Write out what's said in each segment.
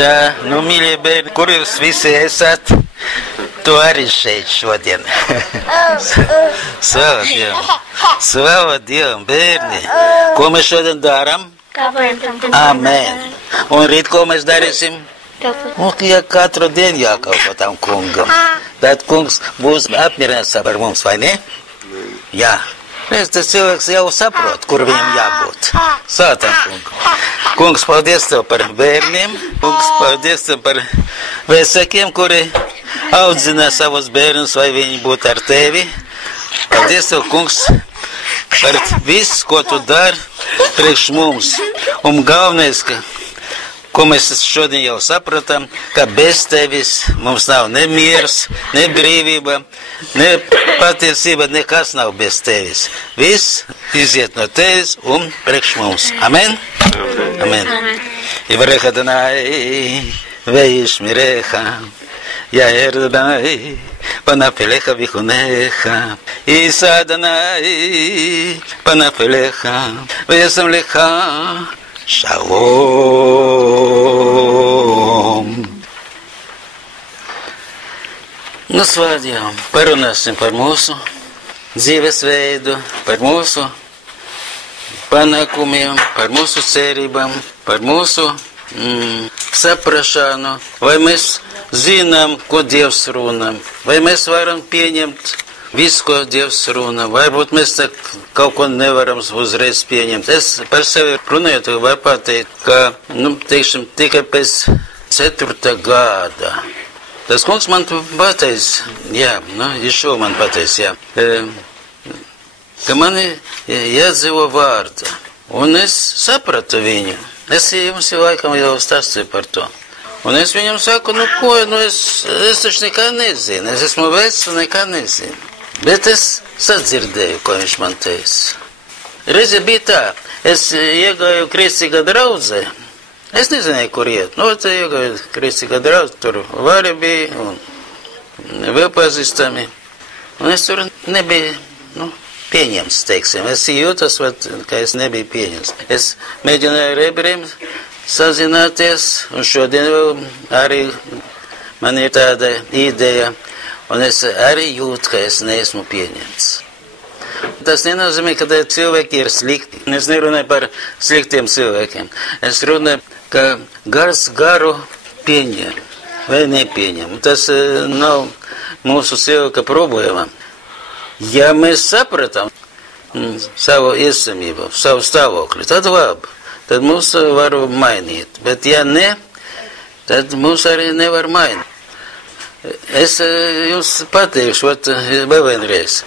Tā, nu, mīļie bērni, kur jūs visi esat? Tu arī šeit šodien. Slavu Dievam. Slavu Dievam, bērni. Ko mēs šodien darām? Amen. Un rīt, ko mēs darīsim? Un, ja katru dienu jākalpo tam kungam. Tad kungs būs apmierināts par mums, vai ne? Jā. Tas cilvēks jau saprot, kur viņam jābūt. Sātam, kungu. Kungs, paldies Tev par bērniem. Kungs, paldies Tev par vecākiem, kuri audzina savus bērnus, vai viņi būtu ar Tevi. Paldies Tev, kungs, par visu, ko Tu dari priekš mums. Un galvenais, ko mēs šodien jau sapratam, ka bez Tevis mums nav ne miers, ne brīvība, ne patiesība, nekas nav bez Tevis. Viss iziet no Tevis un priekš mums. Amen? Amen. Ivarech Adonai, veishmirecha, Yair Adonai, panafelecha vichunecha, Isa Adonai, panafelecha, veyasam lecha, Šalom! Nu, svādījām, parunāsim par mūsu dzīvesveidu, par mūsu panākumiem, par mūsu cerībām, par mūsu saprašanu, vai mēs zinām, ko Dievs runā, vai mēs varam pieņemt visu, ko Dievs runā. Varbūt mēs kaut ko nevaram uzreiz pieņemt. Es par sevi runājot, varu pateikt, ka, teiksim, tikai pēc 4. gada. Tas kungs man pateica, Ješo man pateica, ka man jādzīvo vārdā. Un es sapratu viņu. Es jums jau laikam jau stāstīju par to. Un es viņam saku, es taču nekā nezinu. Es esmu vecs un nekā nezinu. Bet es sadzirdēju, ko viņš man teica. Reize bija tā, es iegāju kristīgā draudzē. Es nezināju, kur iet. Te iegāju kristīgā draudzē, tur vari bija un vēl pazīstami. Un es tur nebiju, pieņemts, teiksim. Es jūtos, ka es nebiju pieņemts. Es mēģināju ar ebriem sazināties, un šodien arī man ir tāda ideja. Un es arī jūtu, ka es neesmu pieņemts. Tas nenozīmē, ka cilvēki ir slikti. Es nerunāju par sliktiem cilvēkiem. Es runāju, ka gars garu pieņem vai nepieņem. Tas nav mūsu cilvēka problēma. Ja mēs sapratam savu esamību, savu stāvokli, tad labi. Tad mūs var mainīt. Bet ja ne, tad mūs arī nevar mainīt. Es jums pateikšu, vēl vienreiz.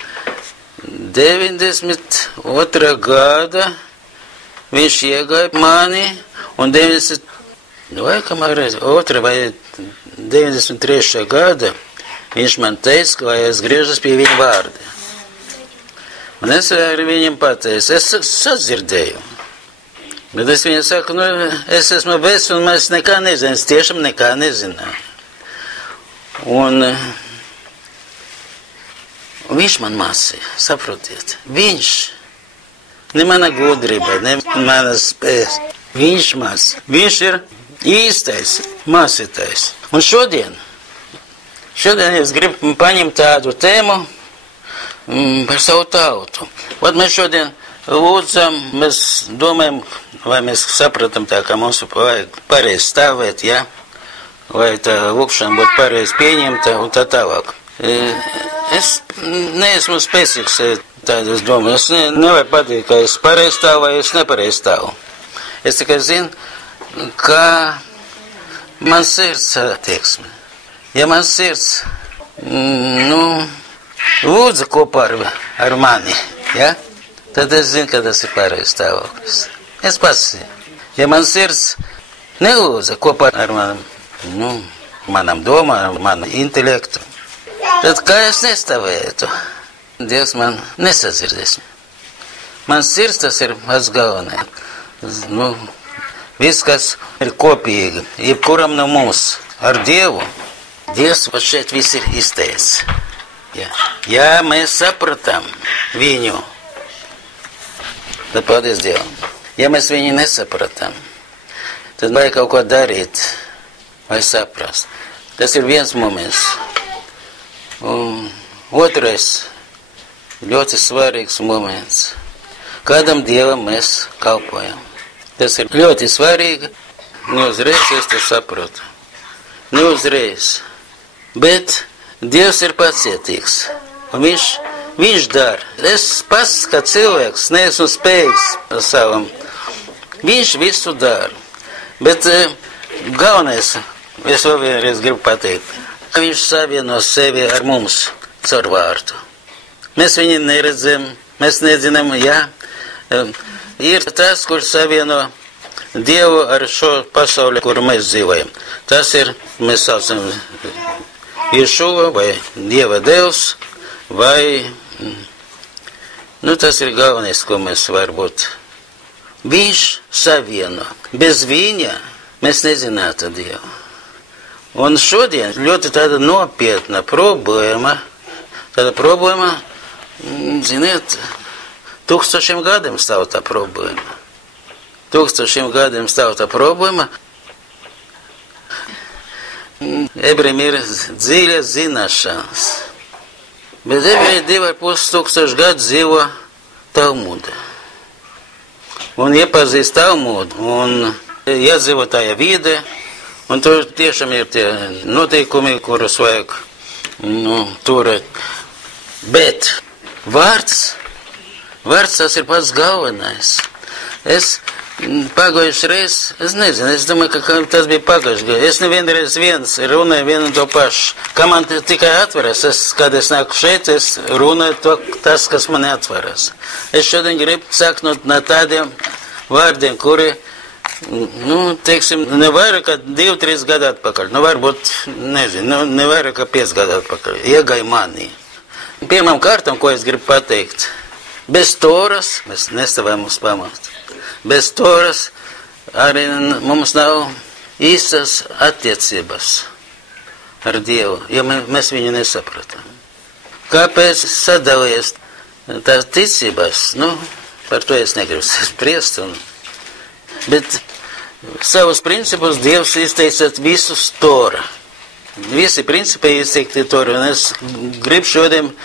92. gada viņš iegāja mani, un 92. vai 93. gada viņš man teica, ka es griežas pie viņa vārda. Un es arī viņam pateicu, es sadzirdēju. Bet es viņam saku, es esmu vecs, un es nekā nezinu, es tiešām nekā nezināju. Un viņš man mācīja, saprotiet, viņš, ne mana gudrība, ne mana spējas, viņš mācīja, viņš ir īstais mācītājs. Un šodien es gribu paņemt tādu tēmu par savu tautu. Mēs šodien lūdzam, mēs domājam, vai mēs sapratam tā, ka mums vajag pareizi stāvēt, ja? Vai tā lūkšana būtu pareizi pieņemta un tā tālāk. Es neesmu spēcīgs tādas domas. Es nevaru pateikt, ka es pareizi stāvu vai es nepareizi stāvu. Es tikai zinu, ka man sirds attieksme. Ja man sirds, lūdza kopā ar mani, ja? Tad es zinu, ka tas ir pareizi stāvoklis. Es pats zinu. Ja man sirds nelūdza kopā ar manam domām, manu intelektu, tad kā es nestāvētu, Dievs man nesadzirdēs. Man sirds tas ir pats galvenais. Viss, kas ir kopīgi, jebkuram no mums ar Dievu, Dievs pat šeit viss ir izteicis. Ja mēs sapratām viņu, tad paldies Dievam. Ja mēs viņu nesapratām, tad vajag kaut ko darīt, vai saprast. Tas ir viens moments. Un otrais ļoti svarīgs moments. Kādam Dievam mēs kalpojam. Tas ir ļoti svarīgi. Ne uzreiz es to saprotu. Ne uzreiz. Bet Dievs ir pacietīgs. Un viņš dara. Es pats, kā cilvēks, neesmu spējīgs savam. Viņš visu dara. Bet galvenais, es vēl vienreiz gribu pateikt, viņš savieno sevi ar mums caur vārdu. Mēs viņu neredzam, mēs nezinām, ir tas, kur savieno Dievu ar šo pasauli, kur mēs dzīvojam. Tas ir, mēs saucam Ješuva vai Dieva Devs, vai, tas ir galvenais, ko mēs varbūt. Viņš savieno. Bez viņa mēs nezinātu Dievu. Un šodien ļoti tāda nopietna problēma, ziniet, 1000 gadiem stāv tā problēma. 1000 gadiem stāv tā problēma. Ebrejiem ir dziļas zināšanas. Bet ebreji 2500 gadu dzīvo Talmudā. Un iepazīst Talmudu, un iedzīvo tajā vide, un tur tiešām ir tie noteikumi, kurus vajag turēt. Bet vārds tas ir pats galvenais. Es pagājuši reiz, es nezinu, es domāju, ka tas bija pagājuši gadu. Es nevienreiz runāju vienu to pašu. Kā man tikai atveras, kad es nāku šeit, es runāju tas, kas man atveras. Es šodien gribu sākt no tādiem vārdiem, kuri, teiksim, ne vairāk kā 2-3 gadu atpakaļ. Varbūt, nezinu, ne vairāk kā 5 gadu atpakaļ. Iegāja manī. Pirmām kārtām, ko es gribu pateikt, bez Toras mēs nestāvam uz pamatu. Bez Toras arī mums nav īstas attiecības ar Dievu, jo mēs viņu nesapratam. Kāpēc sadalījies tās ticības? Par to es negribu spriest. Bet savus principus Dievs izteica visus Tora. Visi principi izteikti Tora, un es gribu šodien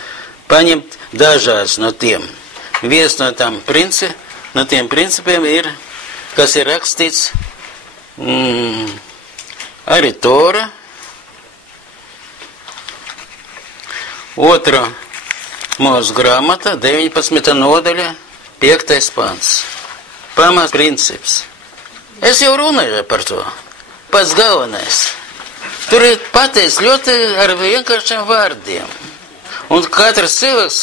paņemt dažādas no tiem. Viens no tiem principiem ir, kas ir rakstīts arī Tora. Otra mūsu grāmata, 19. nodaļa, 5. pants. Pamats princips. Es jau runāju par to. Pats galvenais. Tur ir pateicis ļoti ar vienkāršiem vārdiem. Un katrs cilvēks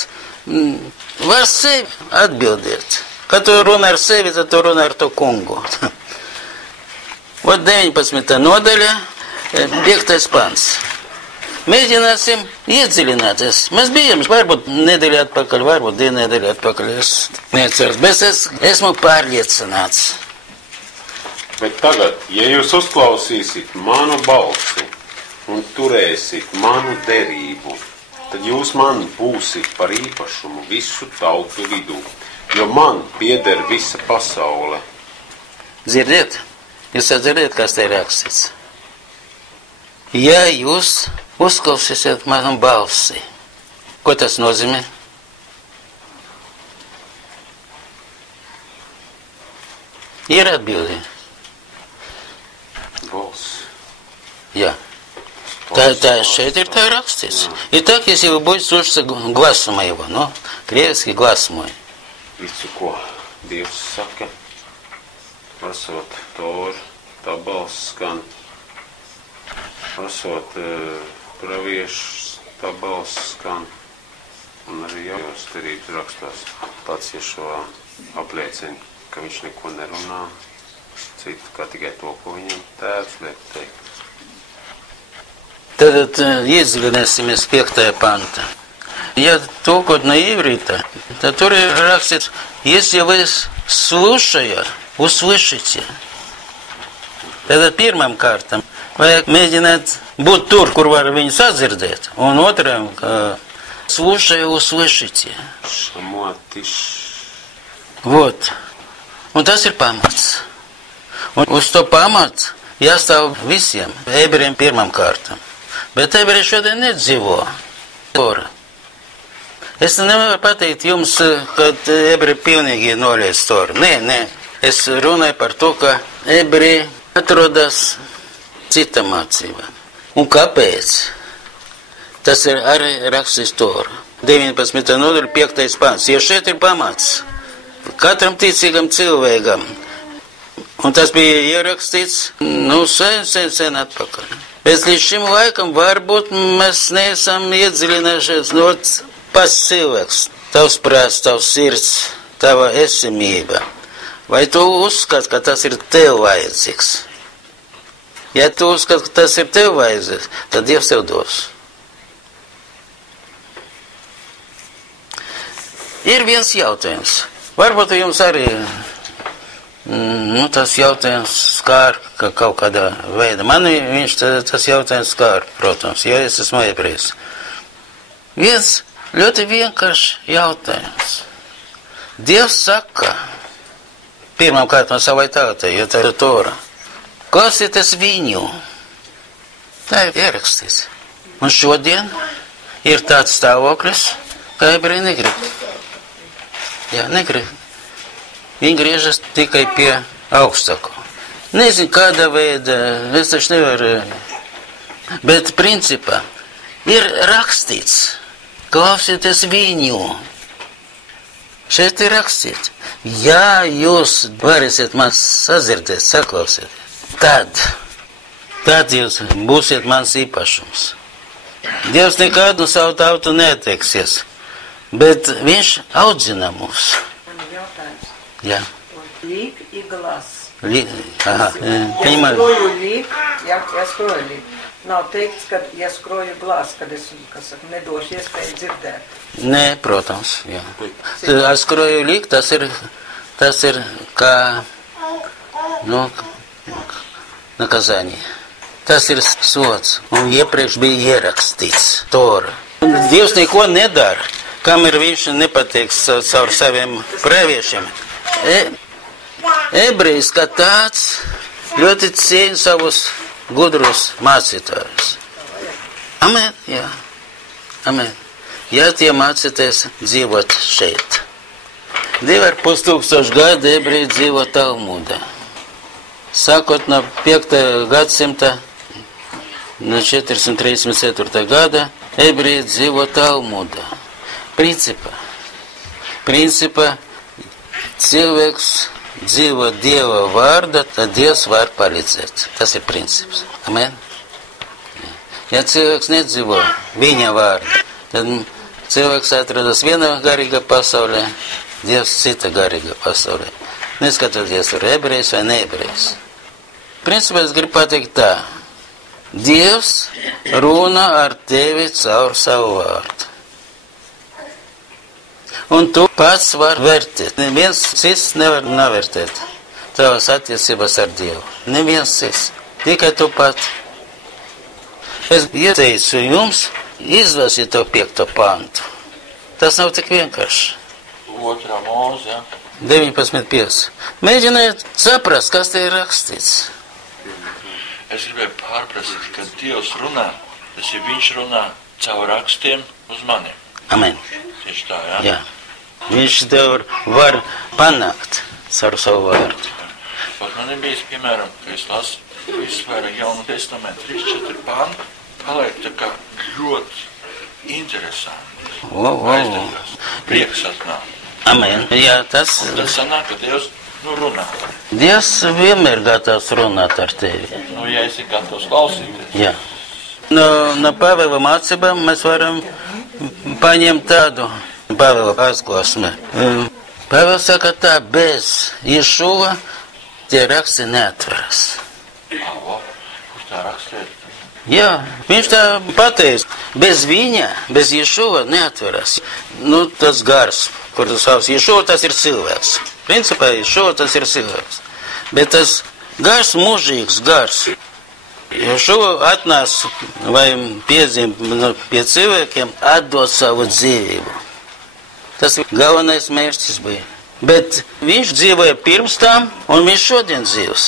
var sevi atbildēt. Kad tu runā ar sevi, tad tu runā ar to kungu. 19. nodaļa, 5. pants. Mēģināsim iedziļināties. Mēs bijām, varbūt nedēļa atpakaļ, varbūt 2 nedēļa atpakaļ. Es neceru, bet es esmu pārliecināts. Bet tagad, ja jūs uzklausīsiet manu balsi un turēsiet manu derību, tad jūs man būsiet par īpašumu visu tautu vidū, jo man pieder visa pasaule. Dzirdiet? Jūs dzirdiet, kas te ir rakstīts? Ja jūs uzklausīsiet manu balsi, ko tas nozīmē? Ir atbildi. Balss. Jā. Tā šeit ir tā rakstīts. И так, если вы будете слушаться гласа моего, креветский глас мой. Visu, ko Dievs saka, lasot Toru, tā balss skan, lasot praviešus, tā balss skan, un arī jaunās derības rakstās pats Ješua apliecina, ka viņš neko nerunā, citu kā tikai to, ko viņam tēvs liek teikt. Tad iedziļināsimies 5. pantā. Ja tulkot на иврита, то tur ir rakstīts, если вы слушая, услышите. Tad pirmām kārtām vajag mēģināt būt tur, kur var viņu sadzirdēt, un otrām, слушая, услышите. Вот. Un tas ir pamats. Un uz to pamats jāstāv visiem, ebrejiem pirmam kārtam. Bet ebreji šodien nedzīvo. Es nevaru pateikt jums, ka ebreji pilnīgi noliedz Toru. Nē. Es runāju par to, ka ebreji atrodas cita mācība. Un kāpēc? Tas ir arī rakstīts Toru. 19. nodaļa 5. pants. Jo šeit ir pamats katram ticīgam cilvēkam. Un tas bija ierakstīts, sen atpakaļ. Bet līdz šim laikam varbūt mēs neesam iedziļinājušies no pats cilvēks, tavs prāts, tavs sirds, tava esamība. Vai tu uzskati, ka tas ir tev vajadzīgs? Ja tu uzskati, ka tas ir tev vajadzīgs, tad Dievs tev dos. Ir viens jautājums. Varbūt jums arī tas jautājums skār kaut kādā veidā. Man viņš tas jautājums skār, protams, jo es esmu ebrejs. Viens ļoti vienkāršs jautājums. Dievs saka, pirmām kārtām savai tautai, jo tā ir Tora, klausieties viņu. Tā ir ierakstīts. Un šodien ir tāds stāvoklis, ka ebreji negrib. Jā, negrib. Viņi griežas tikai pie augstāko. Nezinu, kāda veida, es taču nevaru. Bet principā ir rakstīts, klausieties viņu. Šeit ir rakstīts. Ja jūs varēsiet man sadzirdēt, saklausieties, tad jūs būsiet mans īpašums. Dievs nekādu no savu tautu neteiksies, bet viņš audzina mūs. Jā. Лик и глаз. Ага. Я скрою лик, я скрою лик. Nav teikts, ka ja skroju glāz, kad es, nedošu iespēju dzirdēt. Nē, protams, jā. Ar skroju lik, tas ir kā, naказание. Tas ir sots, un iepriekš bija ierakstīts Tora. Dievs neko nedara, kamēr viņš nepateiks caur saviem praviešiem. Ebrejs kā tāds ļoti cieņ savus gudrus mācītājus. Amen, jā. Amen. Ja tie mācīties dzīvot šeit. 2500 gadu ebreji dzīvo Talmudā. Sākot no 5. gadsimta, no 434. gada, ebreji dzīvo Talmudā. Principā cilvēks dzīvo Dieva vārda, tad Dievs var palīdzēt. Tas ir princips. Amen? Ja cilvēks nedzīvo viņa vārda, tad cilvēks atrodas viena garīga pasaulē, Dievs cita garīga pasaulē. Neskatoties, tur ebrejs vai neebrejs. Principā es gribu pateikt tā. Dievs runā ar tevi caur savu vārdu. Un tu pats var vērtēt. Neviens cits nevar novērtēt tavas attiecības ar Dievu. Neviens cits. Tikai tu pat. Es ieteicu jums izlasīt to 5. pantu. Tas nav tik vienkārši. 2. mūze, ja? 19.5. Mēģiniet saprast, kas te ir rakstīts. Es gribēju pārprasīt, kad Dievs runā, tas ir viņš runā caur rakstiem uz mani. Amen. Tieši tā, jā? Jā. Viņš tev var panākt caur savu vārdu. Man ir bijis, piemēram, ka es lasu visvairāk Jaunu testamentu 3-4 pantu, paliek tā kā ļoti interesanti. Aizdegās. Prieks atnāk. Amen. Jā, tas Tas sanāk, ka Dievs runā. Dievs vienmēr gatavs runāt ar tevi. Ja esi gatavs klausīties. Jā. No Pāvela mācībām mēs varam paņemt tādu Pāvela atklāsmi. Pāvels saka tā, bez Ješuva tie raksti neatveras. Kurš tā rakstīt? Jā, viņš tā pateica, bez viņa, bez Ješuva neatveras. Tas gars, kur tu savs Ješuva, tas ir cilvēks. Principā Ješuva tas ir cilvēks. Bet tas gars mūžīgs gars. Ješuva atnāca vai piedzima pie cilvēkiem atdot savu dzīvību. Tas galvenais mērķis bija. Bet viņš dzīvoja pirms tam, un viņš šodien dzīvs.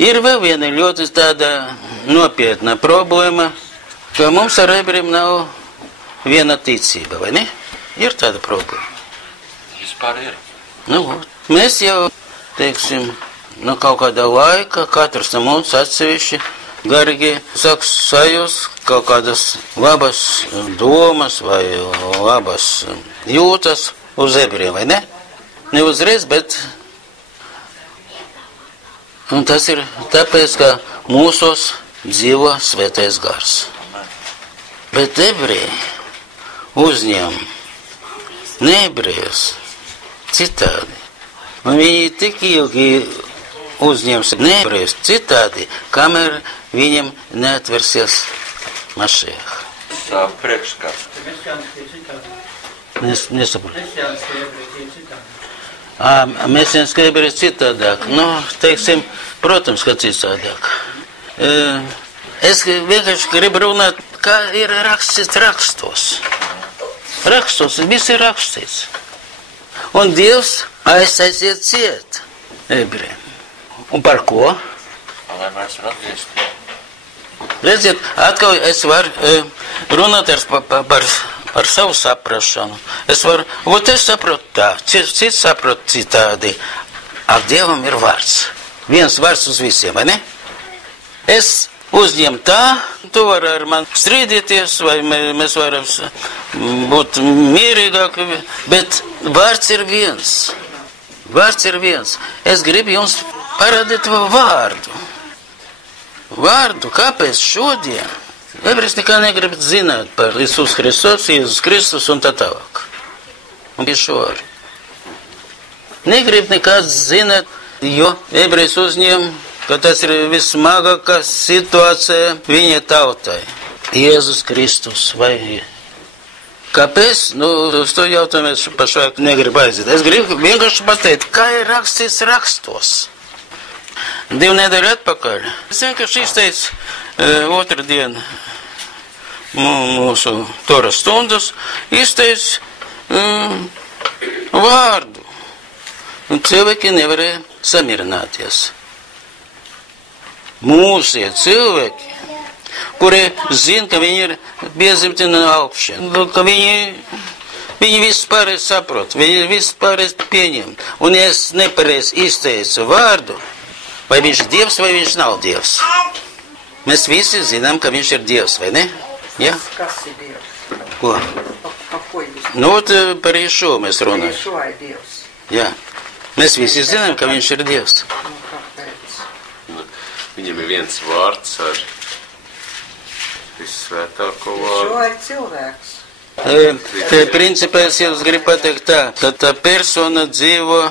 Ir vēl viena ļoti tāda nopietna problēma, ka mums ar ebrejiem nav viena ticība, vai ne? Ir tāda problēma. Vispār ir. Nu, mēs jau, teiksim, no kaut kāda laika, katrs no mums atsevišķi garīgi sāk sajust kaut kādas labas domas vai labas jūtas uz ebrejiem, vai ne? Ne uzreiz, bet un tas ir tāpēc, ka mūsos dzīvo svētais gars. Bet ebreji uzņem ne ebrejus citādi. Un viņi tik ilgi uzņems ne ebrejus citādi, kamēr viņam neatversies Mašiach. Savu priekšskatu. Nesaprotu. Mēsienska ebreja ir citādāk. Nu, teiksim, protams, ka citādāk. Es vienkārši gribu runāt, kā ir rakstīts rakstos. Rakstos, viss ir rakstīts. Un Dievs aiziet ciet ebrejiem. Un par ko? Lai mēs varam atgriezties. Redziet, atkal es varu runāt par savu saprašanu. Es saprotu tā, cits saprot citādi. Ak, Dievam ir vārds. Viens vārds uz visiem, vai ne? Es uzņem tā, tu vari ar mani strīdīties, vai mēs varam būt mierīgāki, bet vārds ir viens. Vārds ir viens. Es gribu jums parādīt vārdu. Vārdu, kāpēc šodien? Ebrejs nekā negrib zināt par Jēzus Kristus un tā tālāk. Un pie šo arī. Negrib nekāds zināt, jo ebrejs uzņem, ka tas ir vismagākā situācija viņa tautai. Jēzus Kristus vai... Kāpēc? Nu, uz to jautājumu es pašlaik negribu aiziet. Es gribu vienkārši pateikt, kā ir rakstīts rakstos. 2 nedēļu atpakaļ. Es vienkārši izteicu otrdien mūsu Toras stundas, izteicu vārdu. Un cilvēki nevarēja samierināties. Mūsie cilvēki, kuri zina, ka viņi ir piedzimti no augšiem, ka viņi vispār saprot, viņi vispār pieņem. Un ja es nepareiz izteicu vārdu, vai viņš ir Dievs, vai viņš nav Dievs. Mēs visi zinām, ka viņš ir Dievs, vai ne? Ja? Kas ir Dievs? Ko? Pa ko jūs? Nu, par šo mēs runājam. Šo ir Dievs. Jā. Mēs visi zinām, ka viņš ir Dievs. Nu, kāpēc? Viņam ir viens vārds ar visvētāko vārdu. Šo ir cilvēks. Principā es jums gribu pateikt tā, ka tā persona dzīvo,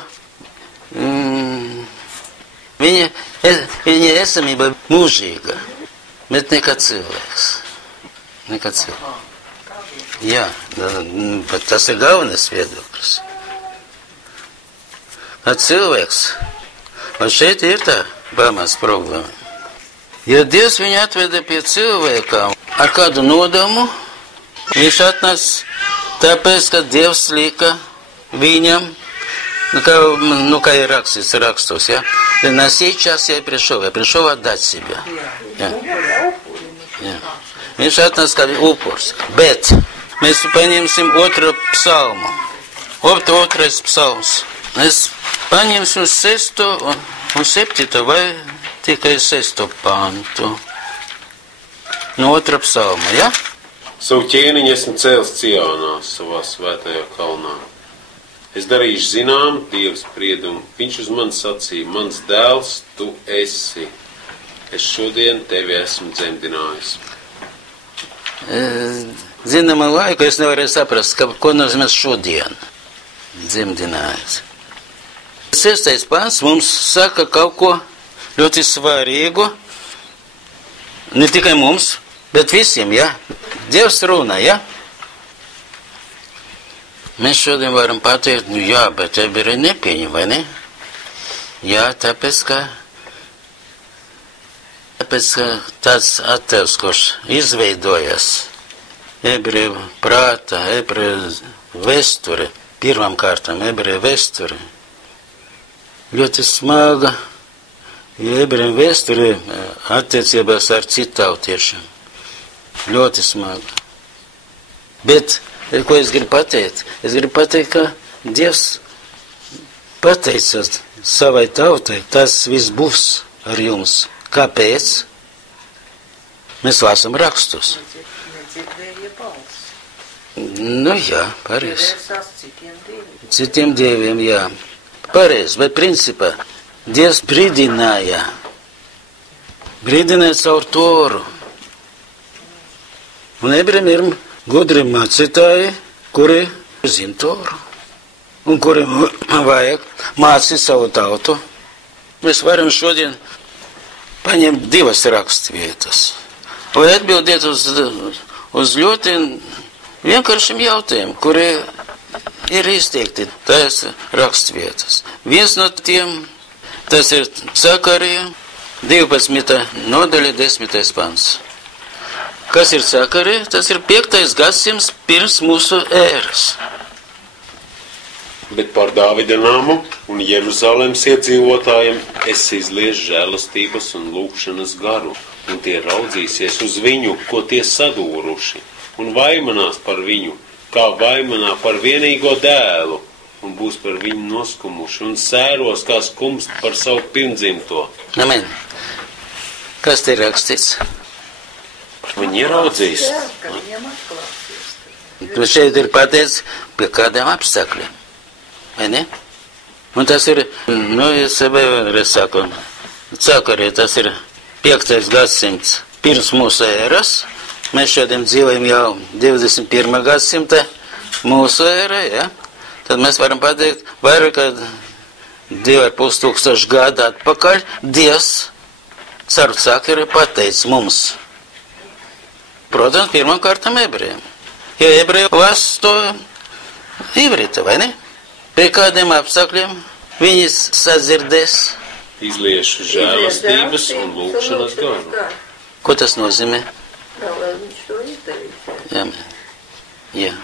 viņa esamība mūžīga, bet nekā cilvēks. Nekā cilvēks. Jā, bet tas ir galvenais viedoklis. Kā cilvēks, un šeit ir tā pamats problēma. Ja Dievs viņu atveda pie cilvēkām ar kādu nodomu, viņš atnāca tāpēc, ka Dievs lika viņam, kā ir rakstīts rakstos, ja? На сей час я пришел отдать себя. Viņš atnāca kā upurs. Bet mēs paņemsim otru psalmu. Otrais psalms. Mēs paņemsim 6. un 7. vai tikai 6. pantu. No otra psalma, ja? Savu ķēniņu esmu cēlis Cionā, savā svētajā kalnā. Es darīšu zinām Dieva spriedumu. Viņš uz mani sacīja, mans dēls, tu esi. Es šodien tevi esmu dzemdinājis. Zināmā laikā es nevarēju saprast, ko nozīmē šodien dzemdinājis. 6. pants mums saka kaut ko ļoti svarīgu, ne tikai mums, bet visiem, ja? Dievs runā, ja? Mēs šodien varam pateikt, nu jā, bet ebreji nepieņem, vai ne? Jā, tāpēc, ka tāds attēls, kurš izveidojas ebreju prātā, ebreju vēsture, pirmām kārtām ebreju vēsture, ļoti smaga, ebrejiem vēsturē attiecībās ar citautiešiem. Ļoti smagi. Bet, ko es gribu pateikt? Es gribu pateikt, ka Dievs pateicas savai tautai, tas viss būs ar jums. Kāpēc? Mēs lasām rakstus. Nedzirdēja balss. Nu jā, pareizi. Vērsās citiem dieviem. Citiem dieviem, jā. Pareizi, bet principā Dievs brīdināja. Brīdināja caur Toru. Un ebrejiem ir gudri mācītāji, kuri zina Toru. Un kuriem vajag mācīt savu tautu. Mēs varam šodien paņemt divas rakstvietas. Vai atbildēt uz ļoti vienkāršiem jautājumiem, kuri ir izteikti tās rakstvietas. Viens no tiem, tas ir Sakarija, 12. nodaļa, 10. pants. Kas ir Sakarija? Tas ir 5. gadsimts pirms mūsu ēras. Bet par Dāvida namu un Jeruzalemes iedzīvotājiem es izliešu žēlastības un lūgšanas garu, un tie raudzīsies uz viņu, ko tie sadūruši, un vaimanās par viņu, kā vaimanā par vienīgo dēlu, un būs par viņu noskumuši, un sēros kā skumst par savu pirmdzimto. Amen. Kas te ir rakstīts? Viņi ieraudzīs. Ka viņam atklāsies. Tu šeit ir pateicis, pie kādiem apstākļiem. Vai ne? Un tas ir, es vēlreiz saku, Sakarija, tas ir 5. gadsimts pirms mūsu ēras. Mēs šodien dzīvojam jau 21. gadsimta mūsu ērā, ja? Tad mēs varam pateikt, vairāk kā 2500 gadu atpakaļ Dievs caur Sakariju pateica mums. Protams, pirmām kārtām ebrejiem. Jo ebreji las to ivrita, vai ne? Pie kādiem apstākļiem viņi sadzirdēs. Izliešu žēlastības un lūgšanas garu. Ko tas nozīmē? Lai viņš to izdarīs. Jā.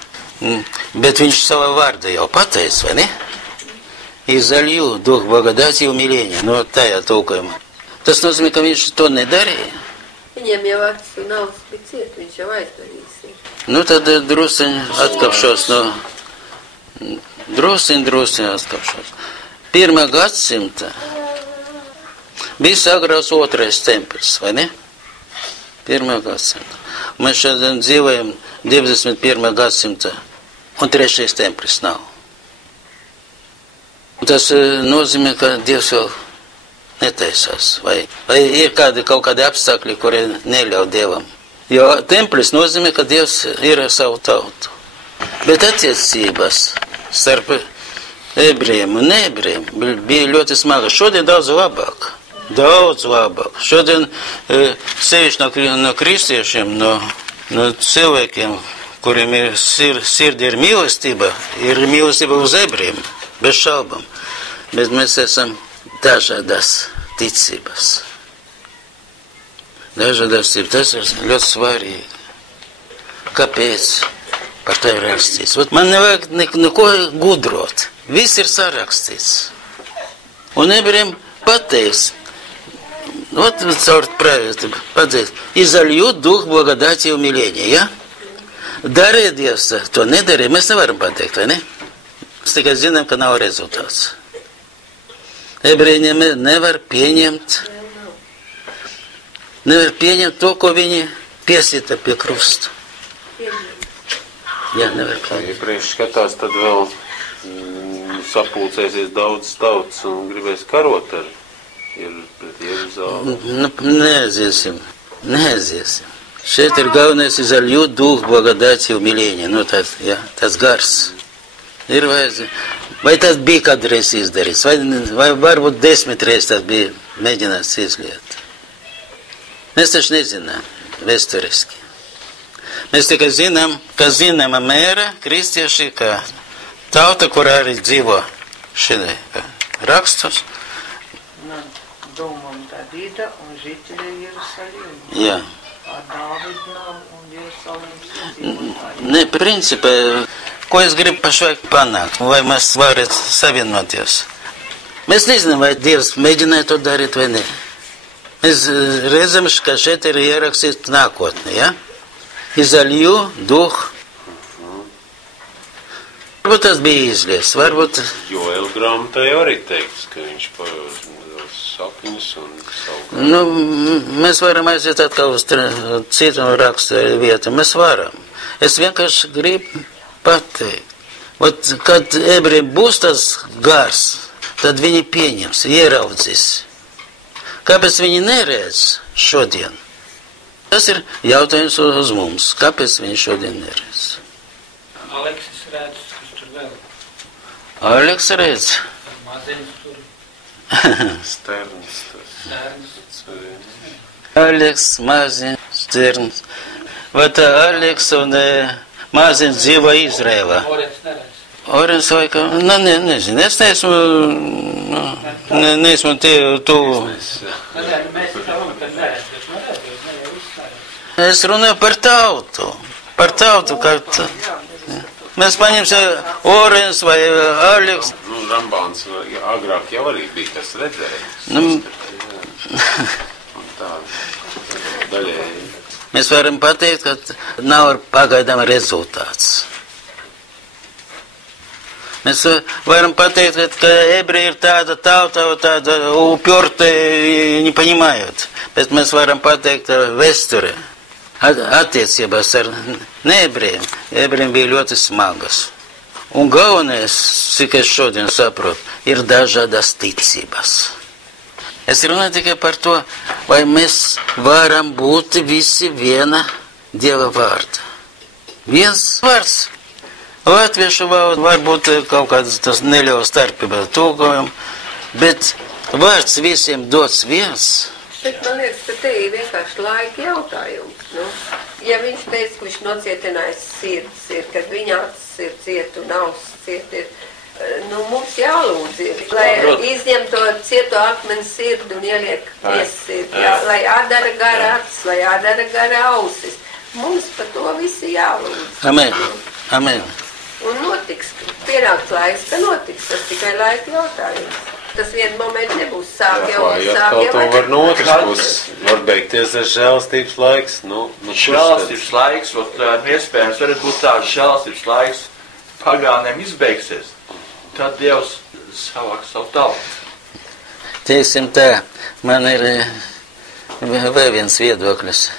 Bet viņš savā vārdā jau pateica, vai ne? Изолью дух благодати и умиления. Ну, tajā tulkojumā. Tas nozīmē, ka viņš to nedarīja. Viņiem jau acis un ausis bija ciet, viņš jau aizdarīs. Nu, tad drusiņi atkapšos no... Drusiņi atkapšos. 1. gadsimta bija sagrauts 2. templis, vai ne? 1. gadsimta. Mēs šodien dzīvojam 21. gadsimta un 3. templis nav. Un tas nozīmē, ka Dievs vēl netaisās. Vai ir kaut kādi apstākļi, kuri neļauj Dievam. Jo templis nozīmē, ka Dievs ir ar savu tautu. Bet attiecības starp ebrejiem un neebrejiem bija ļoti smaga. Šodien daudz labāk. Daudz labāk. Šodien sevišķi no kristiešiem, no cilvēkiem, kuriem ir sirdi ir mīlestība uz ebrejiem, bez šaubām. Bet mēs esam dažādas ticības. Dažādas ticības. Tas ir ļoti svarīgi. Kāpēc? Par to ir rakstīts. Man nevajag neko gudrot. Viss ir sarakstīts. Un ebrejiem pateiks, caur праведству, pateiks, изолью дух благодати и умиления, ja? Darīja Dievs to, nedarīja, mēs nevaram pateikt, vai ne? Mēs tikai zinām, ka nav rezultāts. Ebreji nevar pieņemt to, ko viņi piesita pie krusta. Jā, nevar pieņemt. Iepriekš skatās, tad vēl sapulcēsies daudz tautas un gribēs karot ar Jeruzalemi. Neaiziesim. Šeit ir galvenais изолью дух благодати и умиления. Tas gars. Ir vajadzīgi. Vai tas bija kādreiz izdarīts, vai varbūt 10 reizes tas bija mēģināts izliet. Mēs taču nezinām vēsturiski. Mēs tikai zinām, ka zināma mēra kristieši, ka tauta, kurā arī dzīvo šī rakstus. Домом Давида un žiteļi Jeruzalemi. Jā. Ar Dāvidu namu un Jeruzalemes iedzīvotājiem. Ne, principā, ko es gribu pašlaik panākt, vai mēs varam savienoties. Mēs nezinām, vai Dievs mēģināja to darīt vai ne. Mēs redzam, ka šeit ir ierakstīts nākotne, ja? Izalju duhu. Varbūt tas bija izlies, varbūt... Joēla grāmatā jau arī teikts, ka viņš sapņus un savu... Nu, mēs varam aiziet atkal uz citu rakstu vietu, mēs varam. Es vienkārši gribu pateikt. Ot, kad ebrejiem būs tas gars, tad viņi pieņems, ieraudzīs. Kāpēc viņi neredz šodien? Tas ir jautājums uz mums. Kāpēc viņi šodien neredz? Aleksis redz, kas tur vēl. Aleks redz. Maziņš tur. Sterns. Aleks, maziņš, sterns. Vai tā Aleks un maziņš dzīvo Izrēlā? Orens neredz. Orens vai kā? Nezinu. Es neesmu tuvu. Mēs tavam, kad neredz, bet neredz, neredz. Es runāju par tautu. Par tautu, kā... Mēs paņemsim Orens vai Aleks. Nu, Rambāns agrāk jau arī bija, kas redzēja. Nu, Un tā, daļēji. mēs varam pateikt, ka nav pagaidām rezultāts. Mēs varam pateikt, ka ebreji ir tāda tauta, tāda upjorte, не понимают. Bet mēs varam pateikt vēsture. Attiecībās ar neebrejiem. Ebrejiem bija ļoti smagas. Un galvenais, cik es šodien saprotu, ir dažādas ticības. Es runāju tikai par to, vai mēs varam būt visi viena Dieva vārda. Viens vārds. Latviešu valoda var būt kaut kāds tas neliela starpība tulkojuma, bet vārds visiem dots viens. Bet man liekas, ka te ir vienkārši laika jautājums. Nu, ja viņš teica, ka viņš nocietinājis sirds ir, kad viņa acis ir ciet un ausis ciet ir, nu, mums jālūdz ir, lai izņem to cieto akmeni sirdi un ieliek piesirdi, lai atdara gara acis, lai atdara gara ausis. Mums par to visi jālūdz. Amen. Amen. Un notiks, pienāks laiks, ka notiks, tas tikai laika jautājums. Tas vienu momentu nebūs sāk jau var no otras puses. Var beigties ar žēlastības laiks. Žēlastības laiks, iespējams, varētu būt tāds žēlastības laiks pagāniem izbeigsies. Tad Dievs savāks savu tautu. Teiksim tā, man ir vēl viens viedoklis.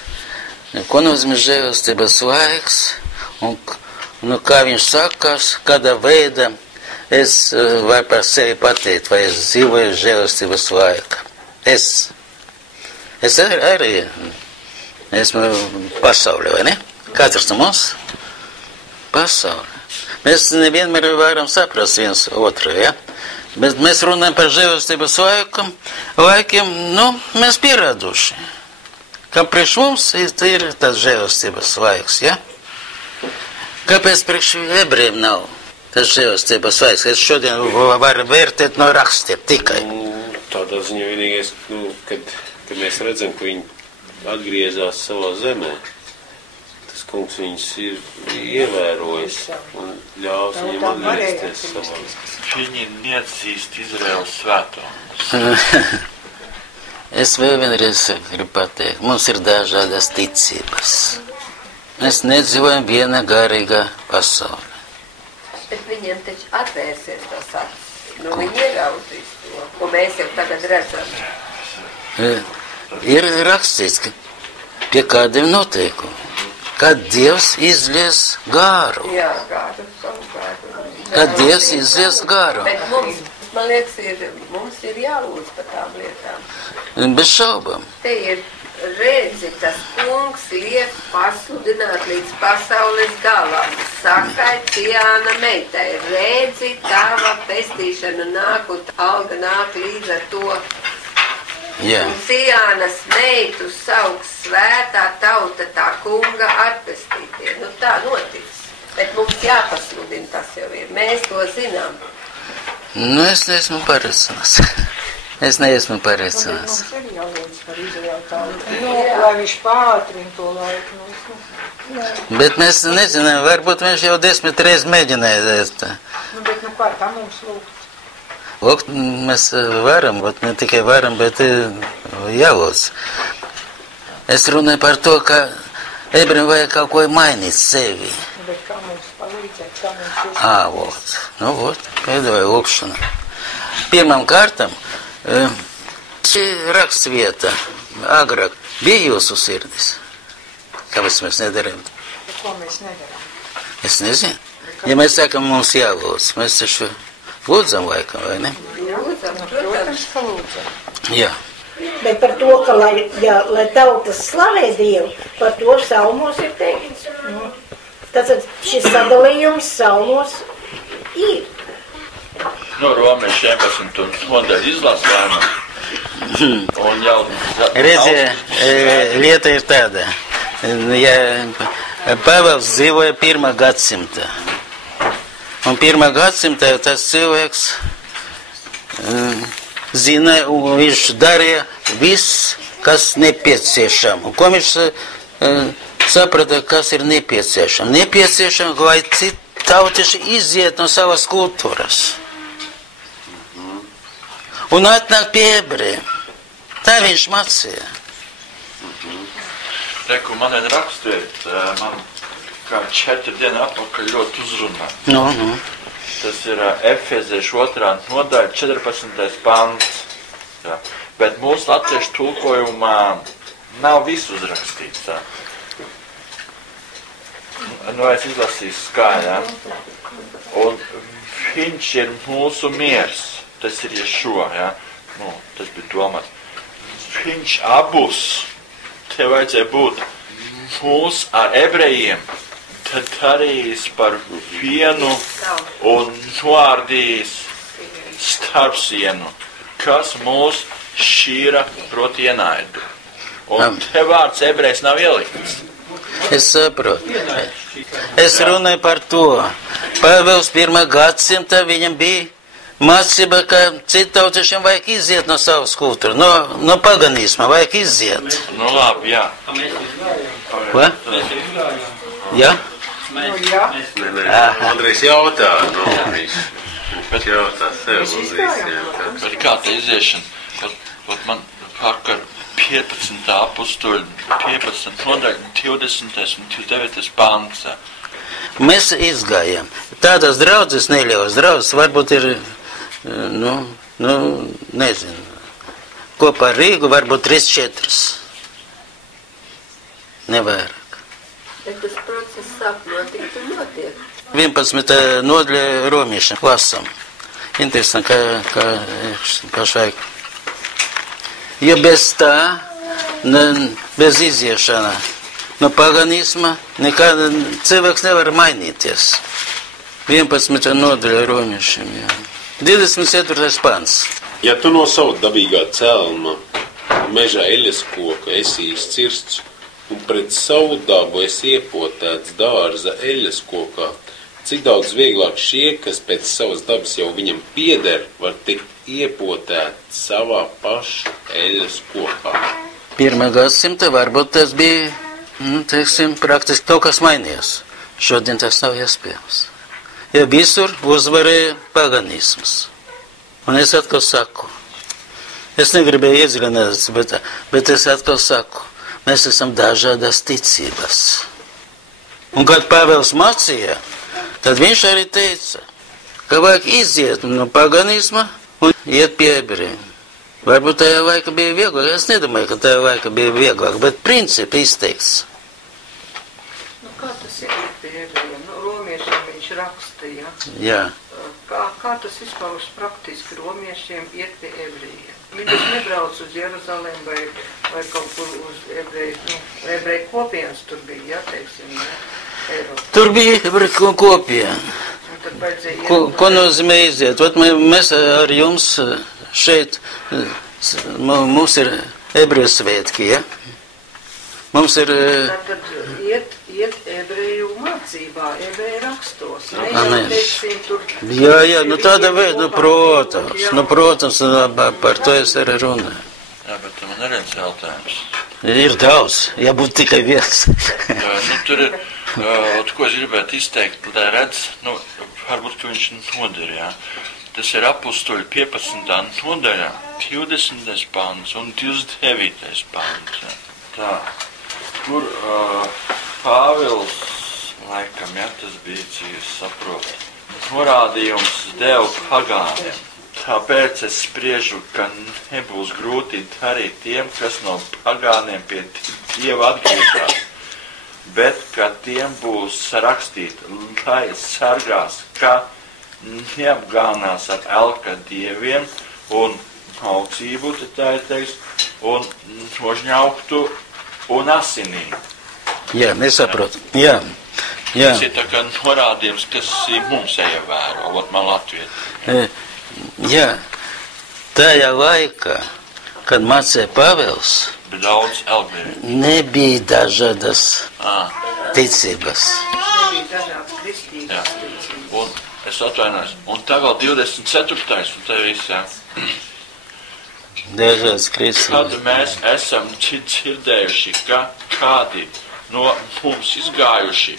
Ko nozīmē žēlastības laiks un kā viņš sakās, kādā veidā es varu par sevi pateikt, vai es dzīvoju žēlastības laika. Es arī esmu pasaulē, vai ne? Katrs no mums pasaulē. Mēs nevienmēr varam saprast viens otru, ja? Bet mēs runājam par žēlastības laikiem, nu, mēs pieraduši. Kā priekš mums ir tas žēlastības laiks, ja? Kāpēc priekš ebrejiem nav tas žēlastības laiks? Es šodien varu vērtēt no rakstiem tikai. Tādā ziņā vienīgais, kad mēs redzam, ka viņi atgriezās savā zemē, tas kungs viņus ir ievērojis un ļaus viņiem atgriezties savā. Viņi neatzīst Izraēlas svētumus. Es vēl vienreiz gribu pateikt, mums ir dažādas ticības. Mēs nedzīvojam viena garīga pasaulē. Bet viņiem taču atvērsies tas acis. Nu, viņi ieraudzīs to, ko mēs jau tagad redzam. Ir rakstīts, ka pie kādiem noteikumiem. Kad Dievs izlies garu. Jā, garu, savu garu. Kad Dievs izlies garu. Bet mums, man liekas, mums ir jālūdz par tām lietām. Bez šaubām. Te ir redzi, tas kungs liek pasludināt līdz pasaules galam. Sakai Ciāna meitai, redzi, tava pestīšana nāk un alga nāk līdz ar to. Jā. Un Ciānas meitu sauks svētā tauta, tā kunga atpestītie. Nu tā notiks. Bet mums jāpasludina, tas jau ir. Mēs to zinām. Nu, es neesmu pārliecināts. Es neesmu pārliecināts. Mums ir jālūdz par Izraēlu tautu. Lai viņš pātrina to laiku. Bet mēs nezinām, varbūt viņš jau 10 reizes mēģināja. Bet kā tā mums lūgt? Lūgt mēs varam, bet ne tikai varam, bet jālūdz. Es runāju par to, ka ebrejiem vajag kaut ko mainīt sevi. Bet kā mums palīdzēt, kā mums Vot. Nu, vot, pēdējā lūkšana. Pirmām kārtam, šī rakstvieta agrāk bija jūsu sirdis. Kāpēc mēs nedarām? Ko mēs nedarām? Es nezinu. Ja mēs sakam, mums jālūdz, mēs taču lūdzam laikam, vai ne? Protams, ka lūdzam. Jā. Bet par to, ka lai tautas slavē Dievu, par to psalmos ir teikts. Tātad šis sadalījums psalmos ir. Romieši 11. nodaļa izlasājuma. Un jau... Redziet, lieta ir tāda. Ja Pāvils dzīvoja 1. gadsimtā. Un 1. gadsimtā tas cilvēks zina, un viņš darīja viss, kas nepieciešams. Un ko viņš saprata, kas ir nepieciešams? Nepieciešams, lai tautieši iziet no savas kultūras. Un atnāk pie ebrejiem. Tā viņš mācīja. Reku, man vien rakstīt, man kā 4 dienu atpakaļ ļoti uzrunā. Nu. Tas ir Efeziešu 2. nodaļa, 14. pants. Jā. Bet mūsu latviešu tulkojumā nav viss uzrakstīts. Jā. Es izlasīšu skaļā. Un viņš ir mūsu miers. Tas ir Ješua, jā. Tas bija domāts. Viņš abus, te vajadzēja būt mūs ar ebrejiem, tad darījis par vienu un noārdījis starpsienu, kas mūs šķīra proti ienaidu. Un te vārds ebrejs nav ielikts. Es saprotu. Es runāju par to. Pāvils 1. gadsimta viņam bija mācība, ka citautiešiem vajag iziet no savas kultūras, no paganisma vajag iziet. Nu labi, jā. Ko? Jā? Jā. Andrejs jautā, viņš jautā sev uz visiem. Bet kā tā iziešana? Vat man pārkar 15. apustuļu, 15. nodaļa, 20. un 29. pants. Mēs izgājām. Tādas draudzes, nelielas draudzes, varbūt ir, nezinu, kopā ar Rīgu varbūt 3-4. Nevairāk. Bet tas process sāk notikt un notiek. 11. nodaļa romiešiem lasam. Interesanti, kā šaik. Jo bez tā, bez iziešana no paganisma, nekāda cilvēks nevar mainīties. 11. nodaļa romiešiem, jā. 24. pants. Ja tu no savu dabīgā celma mežā eļas koka esi izcirsts un pret savu dabu esi iepotēts dārza eļas kokā, cik daudz vieglāk šie, kas pēc savas dabas jau viņam pieder, var tikt iepotēt savā paša eļas kokā. 1. gadsimta varbūt tas bija, praktiski kaut kas mainījās. Šodien tas nav iespējams. Ja visur uzvarēja paganisms. Un es atkal saku, es negribēju iedziļināties, bet es atkal saku, mēs esam dažādas ticības. Un kad Pāvils mācīja, tad viņš arī teica, ka vajag iziet no paganisma un iet pie ebrejiem. Varbūt tajā laika bija vieglāk, es nedomāju, ka tajā laika bija vieglāk, bet principi izteikts. Kā tas ir pie ebrejiem? Romiešiem viņš rakstīja. Jā. Kā tas izpaužas praktiski romiešiem iet pie ebrejiem? Viņš nebrauc uz Jeruzalem vai kaut kur uz ebreju kopienas tur bija, jā, teiksim, Eiropā. Tur bija ebreju kopiena. Ko nozīmē iziet? Ot, mēs ar jums šeit, mums ir ebreju svētki, ja? Mums ir... Tātad iet ebreju mācībā, ebreju rakstos. Jā, tāda veida, protams, par to es arī runāju. Jā, bet man ir viens jautājums. Ir daudz, jābūt tikai viens. Tur ir, ko es gribētu izteikt, lai redz, varbūt, ka viņš noder, jā. Tas ir Apustuļu 15. nodaļā, 20. pants un 29. pants. Tā, kur Pāvils, laikam, ja tas bija, cik es saprotu, norādījums deva pagāniem. Tāpēc es spriežu, ka nebūs grūti darīt tiem, kas no pagāniem pie Dieva atgriežas, bet ka tiem būs rakstīta, lai sargās, ka neapgānās ar elka dieviem un augstību, tā ir teiks, un nožņauktu un asinīm. Jā, nesaprotu. Jā. Tas ir tā kā norādījums, kas mums jāievēro, ot man Latvijā. Jā, tajā laikā, kad mācīja Pāvils, daudz elgdievi. Nebija dažādas ticības. Nebija dažādas kristīgas ticības. Un es atvainojos. Un tā vēl 24. un tā viss, jā. Dažādas kristības. Kad mēs esam dzirdējuši, ka kādi no mums izgājuši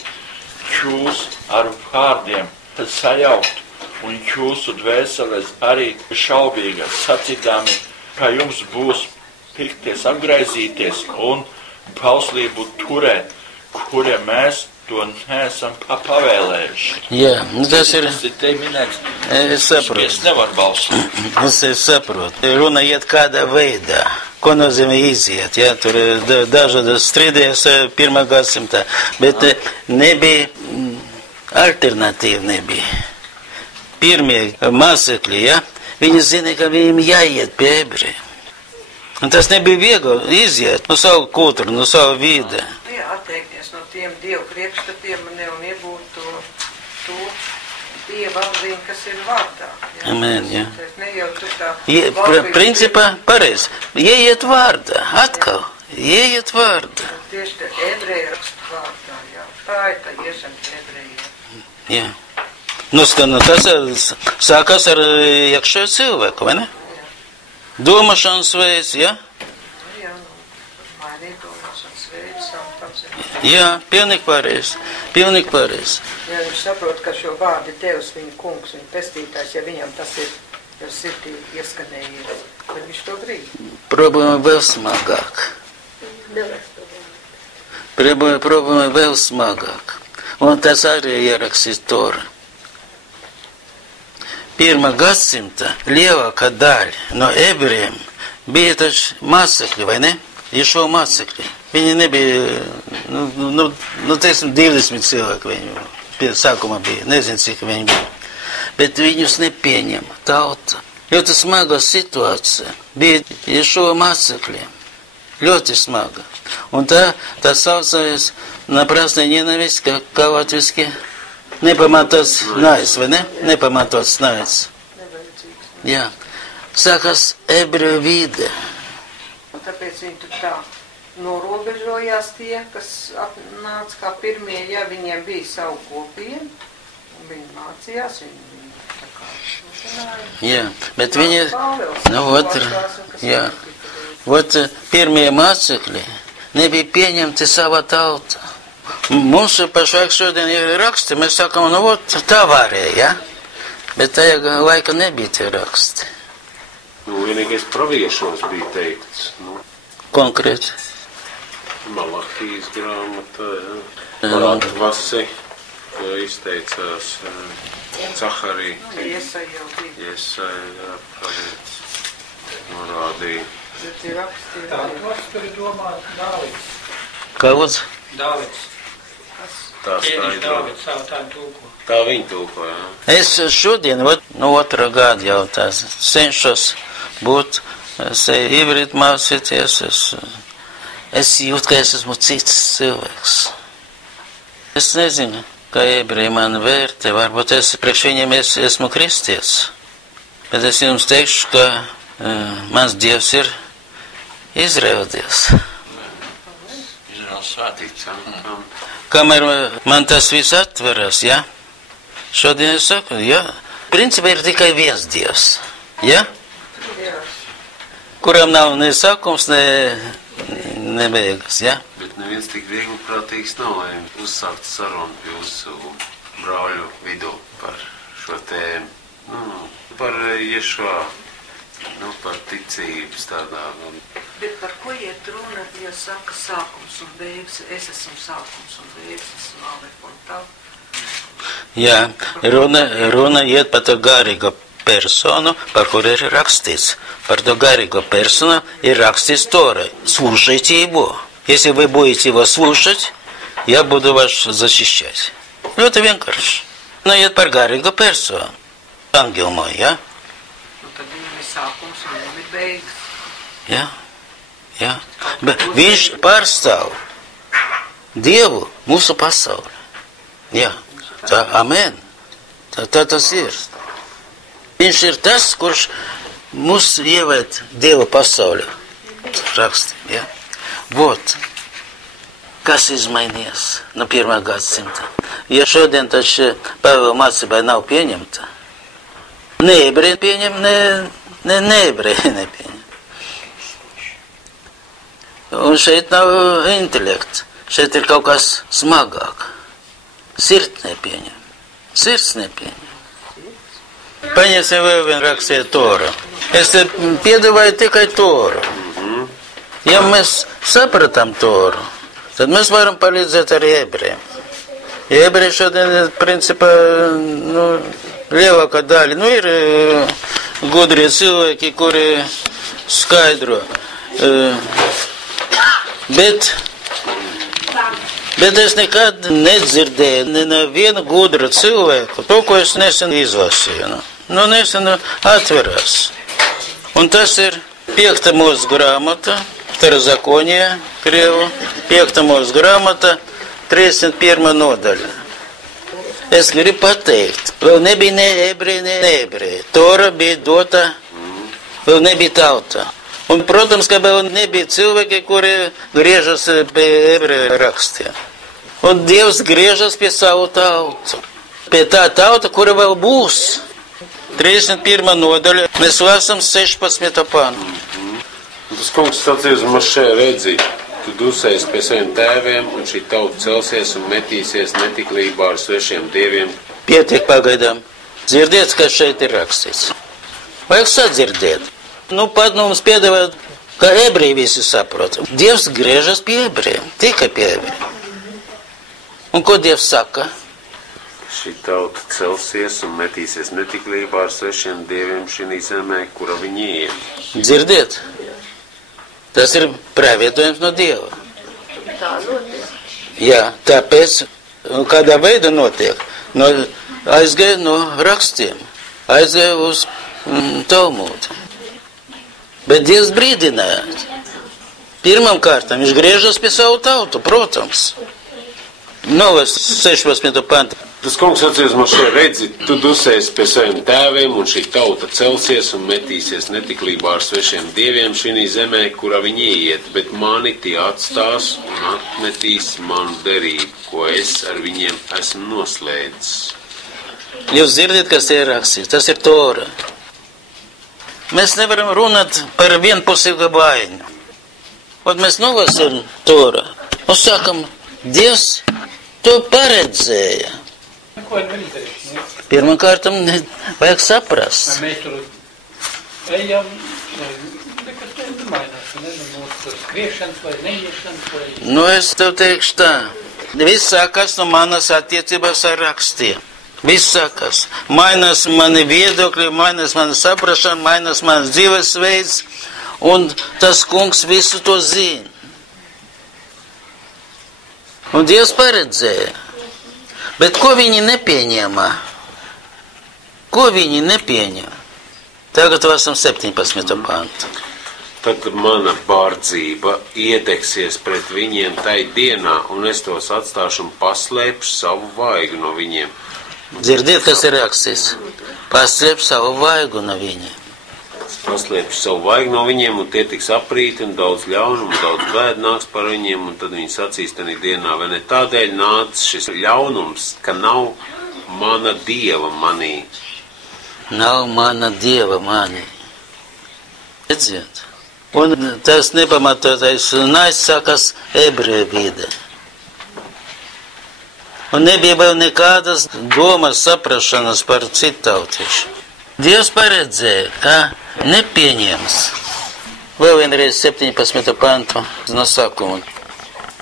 jūs ar vārdiem sajaukt, un jūsu dvēseles arī šaubīgas, sacīdami, ka jums būs pikties apgraizīties un bauslību turēt, kuriem mēs to neesam pavēlējuši. Jā, tas ir... Tas ir te minēts. Es saprotu. Es nevaru balsot. Es saprotu. Runa iet kādā veidā. Ko nozīmē iziet? Jā, tur ir dažādas strīdējas 1. gadsimtā, bet nebija, alternatīva nebija. Pirmie mācekļi, ja, viņi zina, ka viņiem jāiet pie ebrejiem. Un tas nebija viegli iziet no savu kultūru, no savu vide. Jā, atteikties no tiem dievu priekšstatiem un iegūt to dieva apziņu, kas ir vārdā. Jā. Amen, jā. Ne jau tu tā... Principā pareizi. Ieiet vārdā, atkal. Ieiet vārdā. Tieši tā ebreja rakstu vārdā, jā. Tā ir tā iešana pie ebrejiem. Jā. Nu, tas sākās ar iekšējo cilvēku, vai ne? Jā. Domāšanas veids, jā? Jā, mainīt domāšanas veids, savu apziņu. Jā, pilnīgi pareizi. Pilnīgi pareizi. Ja viņš saprot, ka šo vārdu Dievs, viņa kungs, viņa pestītājs, ja viņam tas ir jau sirdī ieskanējies, tad viņš to grib. Problēma vēl smagāk. Problēma vēl smagāk. Un tas arī ierakstīs Tora. 1. gadsimta lielākā daļa no ebrejiem bija taču mācekļi, vai ne? Ješo mācekļi. Viņi nebija, teiksim, 20 cilvēki viņu sākumā bija. Nezinu, cik viņi bija. Bet viņus nepieņem tauta. Ļoti smaga situācija bija Ješo mācekļiem. Ļoti smaga. Un tā saucējas напрасная ненависть, kā latviski. Nepamatots naids, vai ne? Nepamatots naids. Jā. Sākas ebreju vide. Un tāpēc viņi tur tā norobežojās tie, kas nāca kā pirmie, ja viņiem bija savu kopienu, un viņi mācījās, viņi tā kā runāja. Jā, bet viņi, pirmie mācekļi nebija pieņemti savā tautā. Mums pašlaik šodien ir raksti, mēs sakām, tā varēja, ja? Bet tajā laika nebija tie raksti. Vienīgais praviešos bija teikts, Konkrēti. Malahijas grāmatā, Atvasi, izteicās Caharī. Iesaja jau bija. Iesaja, pravietis, norādīja. Bet ir raksti. Tādos tur ir domāt Dāvids. Kāds? Dāvids. Ķēniņš Dāvids savu tādu tūko. Tā viņa tūko, jā. Es šodien, no 2. gada jau tās cenšos būt, ivrit mācīties, es jūtu, ka es esmu cits cilvēks. Es nezinu, kā ebreji mani vērtē, varbūt es priekš viņiem esmu kristietis. Bet es jums teikšu, ka mans Dievs ir Izraēla Dievs. Izraēls svētīts. Kamēr man tas viss atveras, ja? Šodien es saku, ja? Principā ir tikai viens Dievs, ja? Kuram nav ne sākums, ne beigas, ja? Bet neviens tik viegli prātīgs nav, lai uzsākt sarunu jūsu brāļu vidū par šo tēmu. par Ješua, par ticības tādām. Bet par ko iet runa, ja saka sākums un beigas? Es esmu sākums un beigas, esmu Alef un tā. Jā, runa iet par to garīgo personu, par kur ir rakstīts. Par то гарīgo personu ir rakstīts Торе. Слушайте его. Если вы будете его слушать, я буду вас защищать. Ну, это vienkārši. Nu, iet par garīgo personu. Angel moj, jā? Nu, tad viņam ir sākums un viņam ir beigas. Jā, jā. Bet viņš pārstāv Dievu mūsu pasauli. Jā, tā, amen. Tā tas ir. Viņš ir tas, kurš mūs ieved Dieva pasauli. Raksti, jā. Vot, kas izmainījies no 1. gadsimta. Ja šodien taču Pāvila mācībai nav pieņemta, ne ebreji pieņem, ne ebreji nepieņem. Un šeit nav intelekts, šeit ir kaut kas smagāk. Sirds nepieņem. Sirds nepieņem. Paņemsim vēl vien rakstīt Toru. Es te piedāvāju tikai Toru. Ja mēs sapratam Toru, tad mēs varam palīdzēt arī ebrejiem. Ebreji šodien, principā, lielākā daļa, ir gudrie cilvēki, kuri skaidro. Bet es nekad nedzirdēju nevienu gudru cilvēku, to, ko es nesen izlasīju. Nesen atverās. Un tas ir 5. mūsu grāmata, Vtorozakonija, Krievu, 5. mūsu grāmata, 31. nodaļa. Es gribu pateikt, vēl nebija ne ebreji, ne ebreji. Tora bija dota, vēl nebija tauta. Un, protams, ka vēl nebija cilvēki, kuri griežas pie ebreju rakstiem. Un Dievs griežas pie savu tautu. Pie tā tauta, kura vēl būs. 31. nodaļa, mēs lasām 16. pantu. Tas kungs sacīja uz Mošē, redzi, tu dusēsi pie saviem tēviem, un šī tauta celsies un metīsies netiklībā ar svešiem dieviem. Pietiek pagaidām. Dzirdiet, kas šeit ir rakstīts. Vajag sadzirdēt. Pat mums piedāvā, ka ebreji visi saprot. Dievs griežas pie ebrejiem, tikai pie ebrejiem. Un ko Dievs saka? Šī tauta celsies un metīsies netiklībā ar svešiem dieviem šī zemē, kura viņi iet. Dzirdiet? Tas ir pravietojums no Dieva. Tā notiek. Jā, tāpēc kādā veidā notiek. Aizgāja no rakstiem, aizgāja uz Talmudu. Bet Dievs brīdināja. Pirmam kārtam viņš griežas pie savu tautu, protams. Novas 16. pantu. Tas kungs sacīja uz Mošē, redzi, tu dusēsi pie saviem tēviem, un šī tauta celsies un metīsies netiklībā ar svešiem dieviem šī zemē, kurā viņi iet, bet mani tie atstās un atmetīs manu derību, ko es ar viņiem esmu noslēdzis. Jūs dzirdiet, kas ir rakstīts? Tas ir Tora. Mēs nevaram runāt par vienpusīgu vaiņu. Un mēs nolasām Toru un sakam, Dievs to paredzēja. Ko viņi izdarīja? Pirmkārt, vajag saprast. Vai mēs tur ejam, nekas nemainās, mūsu skriešanas vai neiešanas vai... Es tev teikšu tā. Viss sākās no manas attiecībās ar rakstiem. Viss sākās. Mainās mani viedokļi, mainās mani saprašana, mainās mans dzīvesveids, un tas kungs visu to zina. Un Dievs paredzēja. Bet ko viņi nepieņēma? Ko viņi nepieņēma? Tagad esam 17. pantu. Tad mana bārdzība iedegsies pret viņiem tai dienā, un es tos atstāšu un paslēpšu savu vaigu no viņiem. Dzirdiet, kas ir rakstīts? Paslēpšu savu vaigu no viņiem. Paslēpšu savu vaigu no viņiem, un tie tiks aprīti, un daudz ļaunumu, daudz bēdu nāks par viņiem, un tad viņi sacīs tenī dienā, vai ne tādēļ nāc šis ļaunums, ka nav mana Dieva manī. Nav mana Dieva manī. Redziet? Un tas nepamatotais naids sākas ebreju vidē. Un nebija vēl nekādas domas saprašanas par citu tautiešu. Dievs paredzēja, ka nepieņems. Vēl vienreiz 17. pantu no sākuma.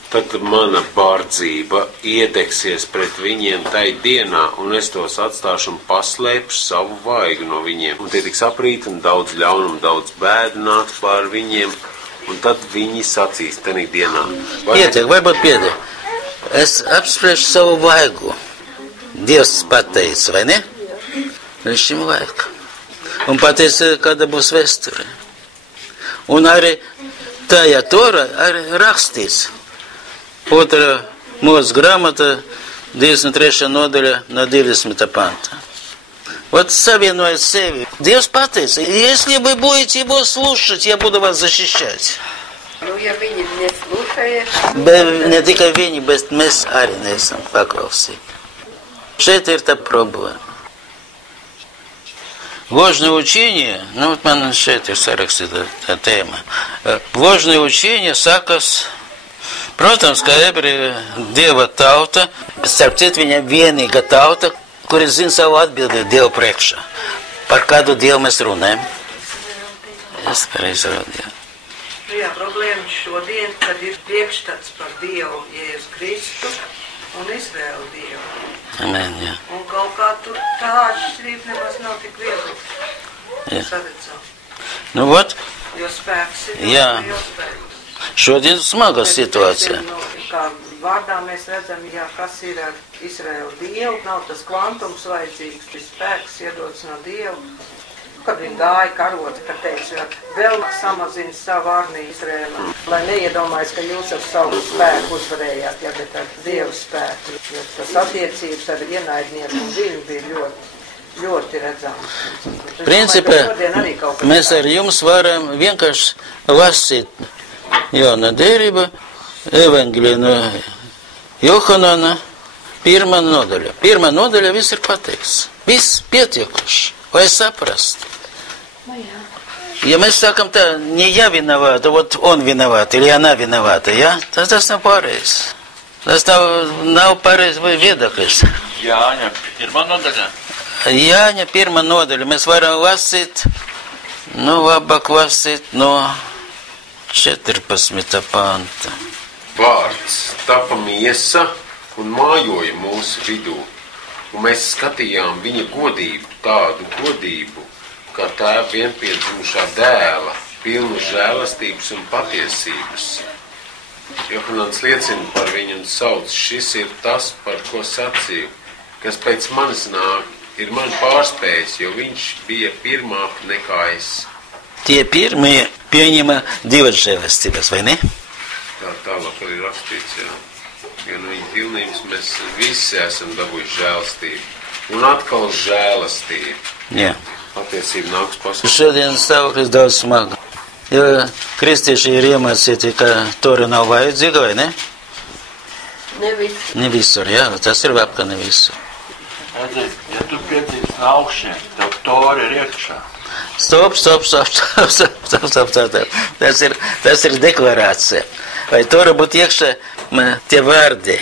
Tad mana bārdzība iedegsies pret viņiem tai dienā, un es tos atstāšu un paslēpšu savu vaigu no viņiem. Un tie tiks aprīti, un daudz ļaunumu, daudz bēdu nāks pār viņiem, un tad viņi sacīs tenī dienā. Pietiek, varbūt pietiek. Es apspriešu savu vaigu. Dievs pateica, vai ne? Viņš šim vajag. Un pateica, kāda būs vēsture. Un arī tajā Tora arī rakstīs. Otrā mūsu grāmata, 23. nodaļa no 20. panta. Вот советует sevi. Dievs pateica, если вы будете его слушать, я буду вас защищать. Nu, ja viņi neslūšajies, Bet ne tikai viņi, bet mēs arī neesam paklausīgi. Šeit ir tā problēma. Ложное учение, nu, вот man šeit ir sarakstīta tā tēma. Ложное учение sākas, protams, ka ebreju Dieva tauta, starp citu viņam vienīga tauta, kuri zina savu atbildību Dievu priekšā. Par kādu Dievu mēs runājam? Es pareizi runāju. Jā, problēma šodien, kad ir priekšstats par Dievu Jēzus Kristu un Izraēlu Dievu. Amen, jā. Un kaut kā tur tā atšķirība nemaz nav tik viegli saredzama. Nu, vot, Jo spēks ir Jā. jau spēks. šodien smaga situācija. Kā vārdā mēs redzam, jā, kas ir ar Izraēlu Dievu, nav tas kvantums vajadzīgs, tas spēks iedots no Dievu. Kad viņi gāja karot, kad teica, vēl samazina savu armiju Izraēlu, lai neiedomājas, ka jūs ar savu spēku uzvarējāt, ja, bet ar Dievu spēku. Jo tas attiecības ar ienaidnieku un viņu bija ļoti, ļoti redzams. Principā mēs ar jums varam vienkārši lasīt jauna derība, evaņģēlija no Johanana, 1. nodaļa. 1. nodaļa viss ir pateikts. Viss pietiekuši. Vai saprast? Ja mēs sākam tā, не я виновата, вот он виноват, или она виновата, ja? Tas nav pareizi. Tas nav pareizi vai viedoklis. Jāņa, 1. nodaļā. Jāņa 1. nodaļa. Mēs varam lasīt, nu labāk lasīt no 14. panta. Vārds tapa miesa un mājoja mūsu vidū, un mēs skatījām viņa godību, tādu godību, kā tēva vienpiedzimušā dēla, pilnu žēlastības un patiesības. Johanans liecina par viņu un sauc, šis ir tas, par ko sacīju, kas pēc manis nāk, ir man pārspējis, jo viņš bija pirmāk nekā es. Tie pirmie pieņema divas žēlastības, vai ne? Tā tālāk arī rakstīts, jā. Jo no viņa pilnības mēs visi esam dabūjuši žēlastību. Un atkal žēlastību. Jā. Attiecība nāks pasaulē. Šodien stāvoklis daudz smaga. Jo kristieši ir iemācīti, ka Tora nav vajadzīga, vai ne? ne visi. Ne visur, jā. Tas ir vēl, ka ne visur. Redzi, ja tu piedzīves no augšiem, tev Tora ir iekšā. Stop. Tas ir deklarācija. Vai Tora būtu iekšā tie vārdi?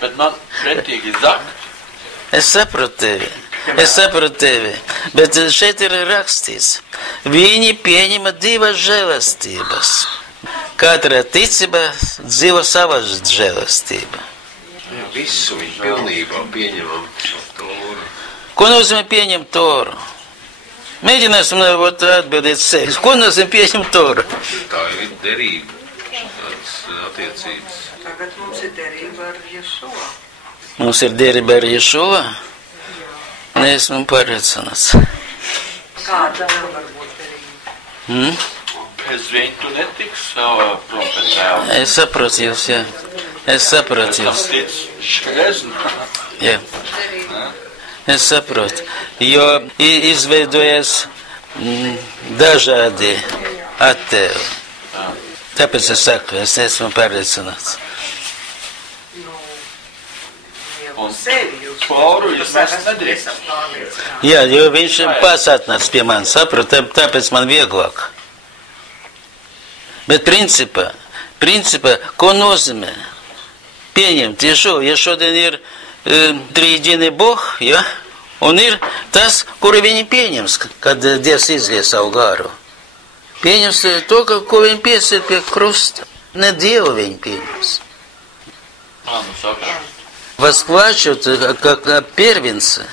Bet man pretīgi zakt. Es saprotu tevi. Bet šeit ir rakstīts. Viņi pieņema divas žēlastības. Katra ticība dzīvo savas žēlastība. Visu viņa pilnībā pieņemam Toru. Ko nozīmē pieņemt Toru? Mēģināsim atbildēt sevi. Ko nozīmē pieņemt Toru? Tā ir derība. Tādas attiecības. Tagad mums ir derība ar Ješua. Mums ir derība ar Ješua? Neesmu pārliecināts. Kāda nevar būt derība? Bez viņu tu netiks prom pēc tēva. Es saprotu jūs, jā. Es saprotu jūs. Tas tic škrezni. Jā. Es saprotu. Jo izveidojas dažādi attēli. Tāpēc es saku, es esmu pārliecināts. Toru jūs mēs nedrīkstam. Jā, jo viņš pats atnāca pie manis, saprot, tāpēc man vieglāk. Bet principā, ko nozīmē? Pieņemt Ješua, ja šodien ir trīģini Boh, ja? Un ir tas, kuru viņi pieņems, kad Dievs izlies savu garu. Pieņems to, ko viņi piesiet pie krusta. Ne Dievu viņi pieņems. Восплачут, как первенцы,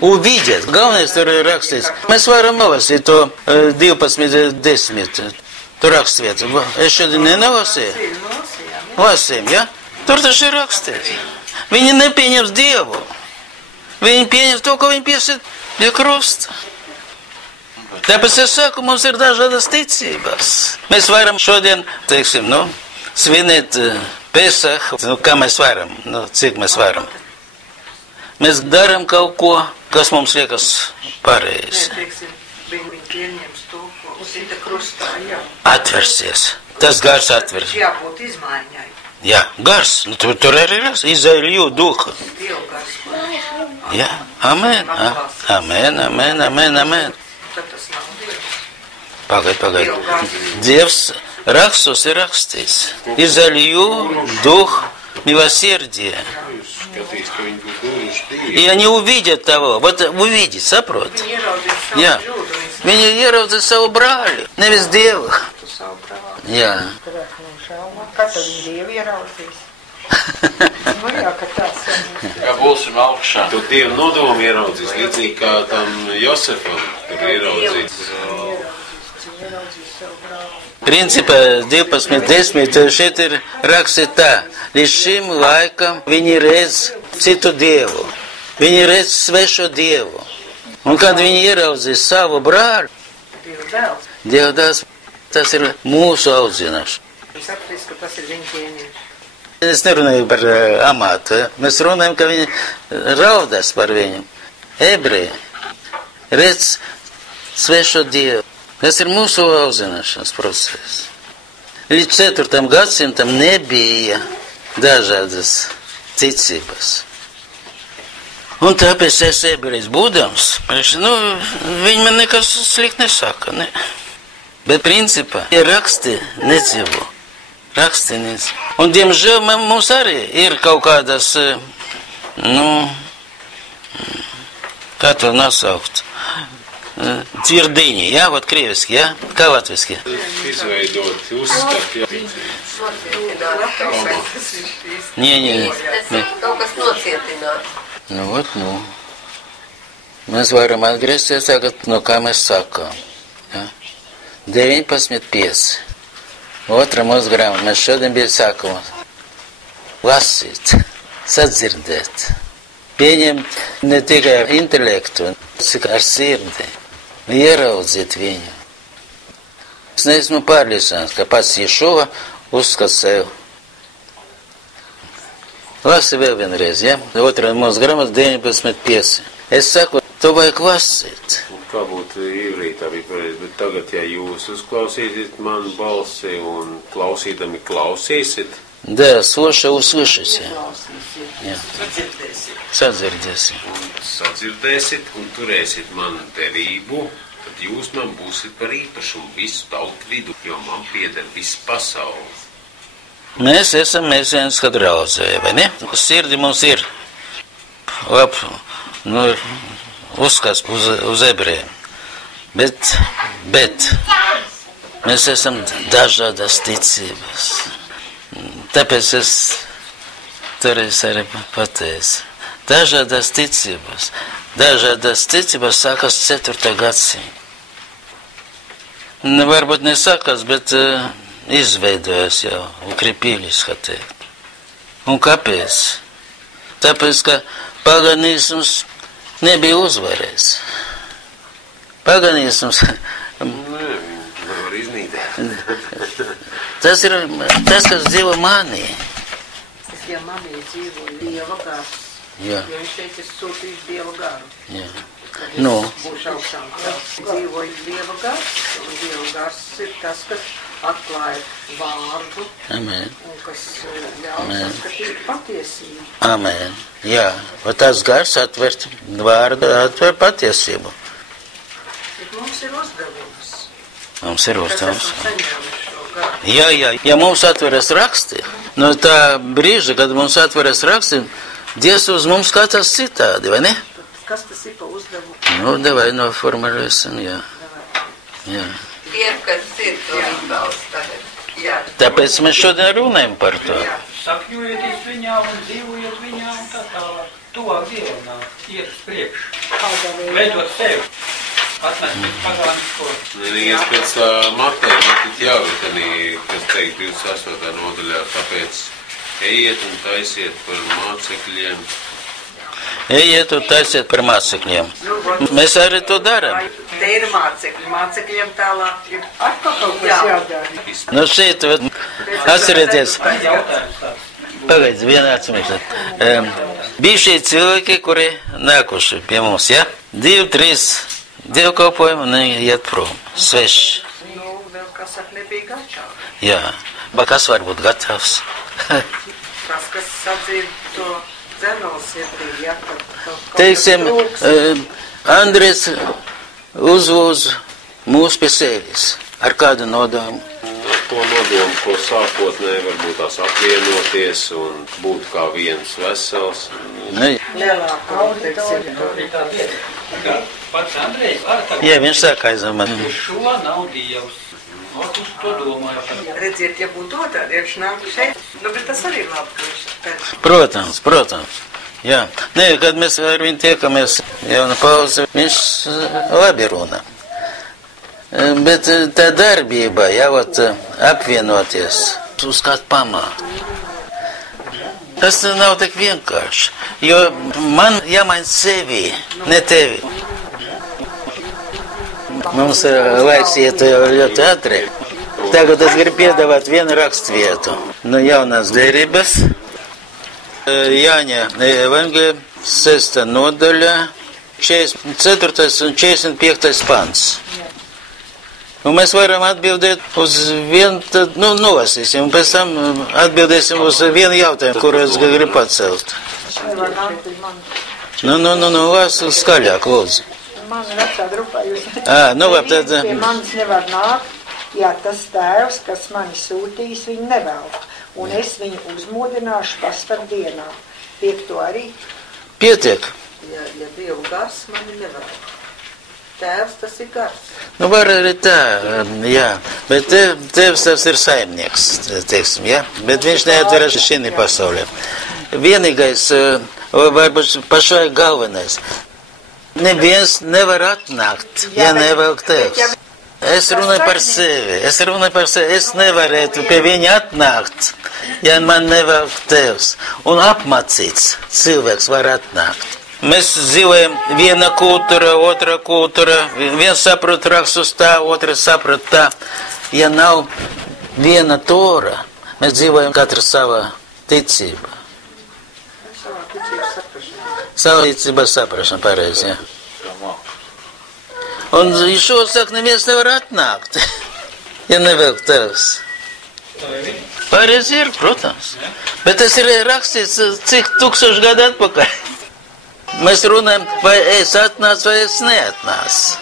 увидят. Главное, что rakstīts. Mēs varam nolasīt to 12.10. Tur rakstīts. Es šodien nenolasīju. Lasījām, ja? Tur taču ir rakstīts. Viņi nepieņems Dievu. Viņi pieņems to, ko viņi piesiet pie krusta. Tāpēc es saku, mums ir dažādas ticības. Mēs varam šodien, teiksim, svinēt Pesahu, kā mēs varam, cik mēs varam. Mēs darām kaut ko, kas mums liekas pareizi. Viņi pieņems to, ko uzsita krustā, jā. Atversies. Tas gars atver. Jābūt izmaiņai. Jā, gars. Tur arī ir izaiļu duha. Dievu gars. Jā, amen. Amen, amen, amen, amen. Tad tas nav Dievs. Pagaid. Dievs rakstos ir rakstīts. Изолью дух милосердия. И они увидят того. Вот увидят, saprot. Jā. Viņi ieraudzīs savu brāli, nevis Dievu. Jā. Kā tad viņi Dievu ieraudzīs? Jā, ka tas Kā būsim augšā. Tu Dievu nodomu ieraudzīs, līdzīgi kā tam Josefam tur ieraudzīs. Principā 12.10. šeit ir rakstīts tā. Līdz šim laikam viņi redz citu Dievu. Viņi redz svešo Dievu. Un kad viņi ieraudzīs savu brāli, Dieva dēls, tas ir mūsu audzināšana. Es sapratīšu, ka tas ir viņa pieņemts. Es nerunāju par amātu. Mēs runājam, ka viņi raudās par viņu. Ebreji redz svešo Dievu. Tas ir mūsu audzināšanas process. Līdz 4. gadsimtam nebija dažādas ticības. Un tāpēc es ebrejs būdams, viņi man nekas slikt nesaka, ne. Bet principā ir raksti nedzīvo. Raksti nedzīvo. Un diemžēl mums arī ir kaut kādas, kā to nosaukt, tvirdiņi, ja, вот krieviski, ja, kā latviski. Izveidot, uzskat, jā. Nē. Kaut kas nocietināts. Mēs varam atgriezties tagad, kā mēs sakām. Ja? 19.5. Otra mūsu grāmata. Mēs šodien bija sākuma. Lasīt, sadzirdēt. Pieņemt ne tikai ar intelektu, cik ar sirdi. Ieraudzīt viņu. Es neesmu pārliecināts, ka pats Ješuva uzskat sev. Lasi vēl vienreiz, ja? Otrā mūsu grāmata 19.5. Es saku, to vajag lasīt. Kā būtu ievrītā bija pareizi, bet tagad, ja jūs uzklausīsiet manu balsi un klausīdami klausīsiet. Да, слушай, услышите. Sadzirdēsim. Sadzirdēsiet un turēsiet manu derību, tad jūs man būsiet par īpašumu visu tautu vidu, jo man pieder viss pasauli. Mēs esam mēsēniskā draudzē, vai ne? Sirdi mums ir uzskats uz ebrejiem. Bet mēs esam dažādas ticības. Tāpēc es toreiz arī pateicu. Dažādas ticības. Dažādas ticības sākas 4. gadsimta. Varbūt nesākas, bet izveidojas jau, ukrepīlis, kā teikt. Un kāpēc? Tāpēc, ka paganisms nebija uzvarēs. Paganisms... Nevar iznīdēt. Tas ir tas, kas dzīvo manī. Ja manī dzīvo Dieva gars, Jā. jo viņš šeit ir sūtījis Dieva garu. Jā. Būs augšām tās. Dzīvoja Dieva gars, un Dieva gars ir tas, kas atklāja vārdu, Amen. un kas ļauj saskatīt patiesību. Amen. Jā. Un tas gars atver vārdu, atver patiesību. Bet mums ir uzdevums. Mums ir Kas uzdevums. esam saņēmuši šo garu. Jā. Ja mums atveras raksti, no tā brīža, kad mums atveras raksti, Dievs uz mums skatās citādi, vai ne? Kas tas ir pa uzdevumu? Nu, davai noformulēsim, jā. Jā. Tie, kas ir to atbalsts tagad. Jā. Tāpēc mēs šodien runājam par to. Sapņojieties viņā un dzīvojiet viņā un tā tālāk. Tuvāk Dievam iet uz priekšu. Veidot sevi. Atnest pēc pagānisko. Ies pēc Mateja, Matīt Jāvitanī, kas teikt 28. nodaļā, tāpēc ejiet un taisiet par mācekļiem. Ejiet un taisiet par mācekļiem. Mēs arī to darām. Te ir mācekļi, mācekļiem tālāk ir atkal kaut kas jādara. Nu šeit, atcerieties, pagaidzi, vienā atcerieties. Bija šie cilvēki, kuri nākuši pie mums, ja? 2, 3 dievkalpojumi un iet prom, sveši. Nu, vēl kas ar nebija gatavs. Jā, bet kas var būt gatavs? Tas, kas sadzīv to dzenos iebrīd, ja? Teiksim, Andries uzvūz mūs pie sevis. Ar kādu nodomu? Ar to nodomu, ko sākotnēji varbūt tās apvienoties un būt kā viens vesels. Lielākā Tā vieta. Pats Andrejs var tagad. Jā, viņš saka aizdomāt. Šo nav Dievs. Ot uz to domāju. Redziet, ja būtu otrādi, ja viņš nāk šeit, nu, bet tas arī labi, ka viņš pēc. Protams, protams. Jā, nē, kad mēs ar viņu tiekamies jauna pauze, viņš labi runā. Bet tā darbība, jāot apvienoties uz kādu pamātu. Tas nav tik vienkārši, jo man jāmaina sevi, ne tevi. Mums laiks iet ļoti ātri. Tagad es gribu piedāvāt vienu rakstvietu no jaunās derības. Jāņa evangelija 6. nodaļā 44. un 45. pants. Un mēs varam atbildēt uz vienu, tad, nolasīsim, un pēc tam atbildēsim uz vienu jautājumu, kuru es gribu pacelt. Lasu skaļāk, lūdzu. Man vecā grupā jūs labi, tad... pie manis nevar nākt, ja tas tēvs, kas mani sūtījis, viņu nevēl. Un es viņu uzmodināšu pastardienā. Tiek to arī? Pietiek. Ja Dievu gars mani nevēl. Tēvs tas ir gars. Nu, var arī tā, jā. Bet tēvs tas ir saimnieks, teiksim, jā. Bet viņš neatveras šī pasaulē. Vienīgais, varbūt pašai galvenais. Neviens nevar atnākt, ja nevelk tevs. Es runāju par sevi. Es nevarētu pie viņa atnākt, ja man nevelk tevs. Un apmācīts cilvēks var atnākt. Mēs dzīvojam viena kultūra, otra kultūra. Viens saprot rakstus tā, otrs saprot tā. Ja nav viena tora, mēs dzīvojam katra savā ticībā. Savu ticību saprašana, pareizi, jā. Un šo saka, neviens nevar atnākt, ja nevelk tevs. Pareizi ir, protams. Bet tas ir rakstīts cik 1000 gadu atpakaļ. Mēs runājam, vai es atnācu, vai es neatnācu.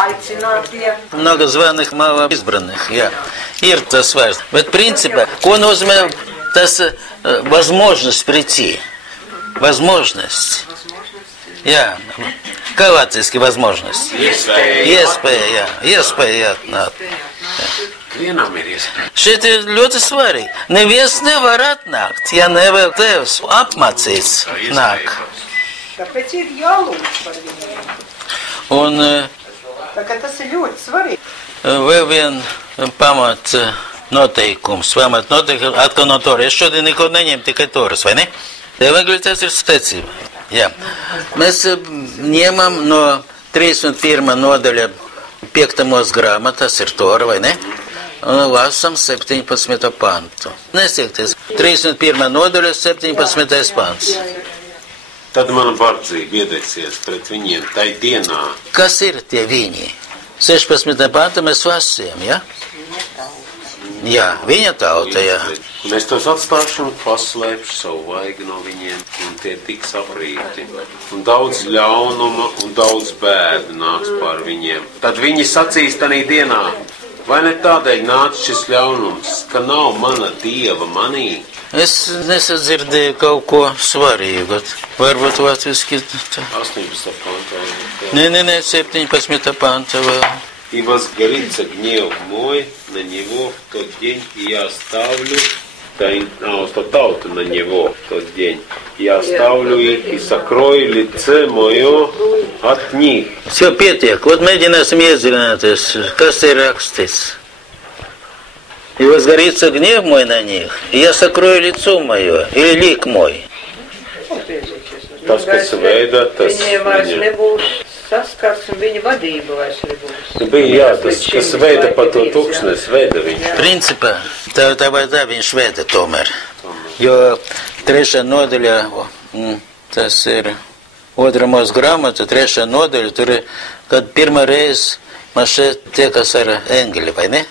Aicinātie. Много званых, мало избранных, jā. Ir tas vairs. Bet principā, ko nozīmē tas возможность прийти? Возможность. Jā, kā latviski возможность? Iespēja, jā. Vienam ir iespēja. Šeit ir ļoti svarīgi. Neviens nevar atnākt, ja nevēl tevs apmācīts nāk. Tāpēc ir jālūdz par viņiem. Un Tā kā tas ir ļoti svarīgi. vēl vien pamat noteikums, atkal no Tora. Es šodien neko neņemu, tikai Toras, vai ne? Evangelija tas ir secība. Jā. Mēs ņemam no 31. nodaļa 5. grāmata, tas ir Tora, vai ne? Un lasam 17. pantu. Nesiekties. 31. nodaļa 17. pants. Tad mana bardzība iedegsies pret viņiem tai dienā. Kas ir tie viņi? 16. panta mēs lasījām, ja? Jā, viņa tauta, jā. Un es tos atstāšu un paslēpšu savu vaigu no viņiem, un tie tiks aprīti. Un daudz ļaunuma un daudz bēdu nāks pār viņiem. Tad viņi sacīs tanī dienā, vai ne tādēļ nāca šis ļaunums, ka nav mana Dieva manī? Es nesadzirdēju kaut ko svarīgu. Varbūt latviski... 18. pantā. Nē, 17. pantā vēl. И возгорится гнев мой на него в тот день, и я оставлю, тауту на него в тот день, я оставлю их и сокрою лице мое от них. Все pietiek. Вот mēģināsim iedziļināties, kas ir rakstīts. И возгорится гнев мой на них, и я сокрою лицо мое, или лик мой. Tas, kas veida, tas viņiem vairs nebūs saskars un viņa vadība vairs nebūs. Bija, tas, kas veida pa to tūkstnes, veida viņa. Principā, tā vai tā viņš veida tomēr. Jo 3. nodaļā, tas ir 2. mūsu grāmata, 3. nodaļa, tur ir, kad pirmā reize man šeit tiekas ar engeli, vai ne?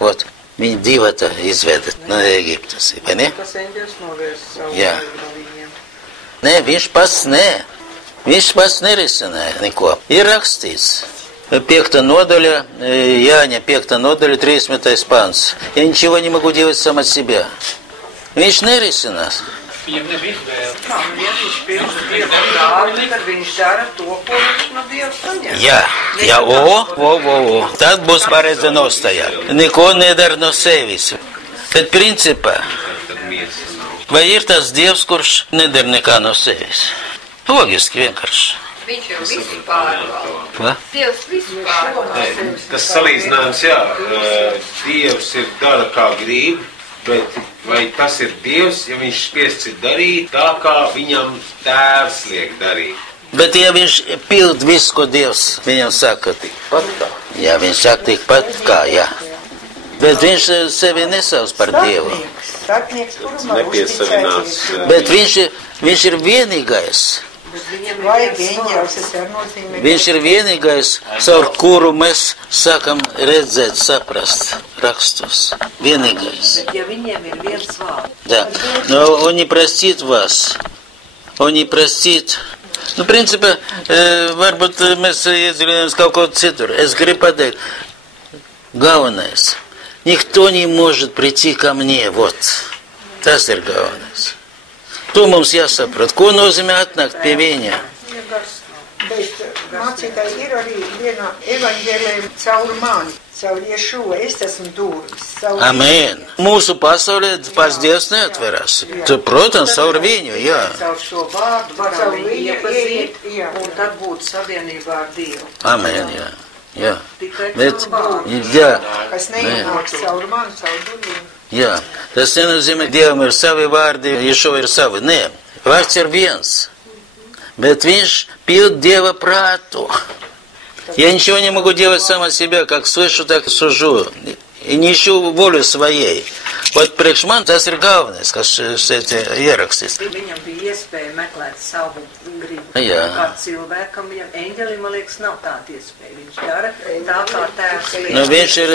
Ot, viņi divata izveda no Ēģiptes, vai ne? Tas eņģelis novērs savu Jā. no viņiem. Nē, viņš pats nerisināja neko. Ir rakstīts. 5. nodaļа, Jāņa 5. nodaļa, 13. pants. Я ничего не могу делать сам от себя. Viņš nerisinās. Viņam nebija izvēle. Kā, ja viņš pirms Dieva dāvi, tad viņš dara to, ko viņš no Dieva saņem. Jā, tad būs pareiza nostāja. Neko nedara no sevis. Bet principā, vai ir tas Dievs, kurš nedara nekā no sevis? Logiski vienkārši. Viņš jau visu pārvalda. Va? Dievs visu pārvalda. Tas salīdzinājums, jā, Dievs ir dara kā grib, bet vai tas ir Dievs, ja viņš spiests ir darīt tā, kā viņam tēvs liek darīt? Bet ja viņš pild visu, ko Dievs viņam saka, Tikpat kā. jā, viņš saka tikpat kā, jā. Bet viņš sevi nesauc par Dievu. Starpnieks, kuram var Nepiesavinās. uzticēties. Bet viņš ir vienīgais. Vajag eņģelis, tas ir nozīmē. Viņš ir vienīgais, caur kuru mēs sākam redzēt, saprast rakstus. Vienīgais. Bet ja viņiem ir viens vārds, Да. Но он не простит вас. Он не простит. Nu, principā, varbūt mēs iedziļināmies kaut ko citur. Es gribu pateikt, galvenais. Никто не может прийти ко мне. Вот. Tas ir galvenais. To mums jāsaprot. Ko nozīmē atnākt pie viņa? Bet mācītāji ir arī vienā evaņģēlē caur mani, caur Ješuvu, es esmu durvis. Amen. Mūsu pasaulē pats Dievs neatverās. Tu, protams, caur viņu, jā. caur šo vārdu varam Caur viņu viņu iepazīt, jā. un tad būt savienībā ar Dievu. Amen, jā. Jā. Tikai Bet, caur vārdu. jā. Kas neienāks caur mani, caur durvīm. Jā, tas nenozīmē, ka Dievam ir savi vārdi, Ješuva ir savi. Nē, vārds ir viens. Bet viņš pild Dieva prātu. Я ничего не могу делать сам от себя, как слышу, так и сужу. И не ищу волю своей. Вот priekš man tas ir galvenais, kas šeit ierakstīts. Viņam bija iespēja meklēt savu gribu. Jā. Kā cilvēkam, viņam eņģelim, man liekas, nav tāda iespēja. Viņš dara tā, kā tēvs liek. Nu, viņš ir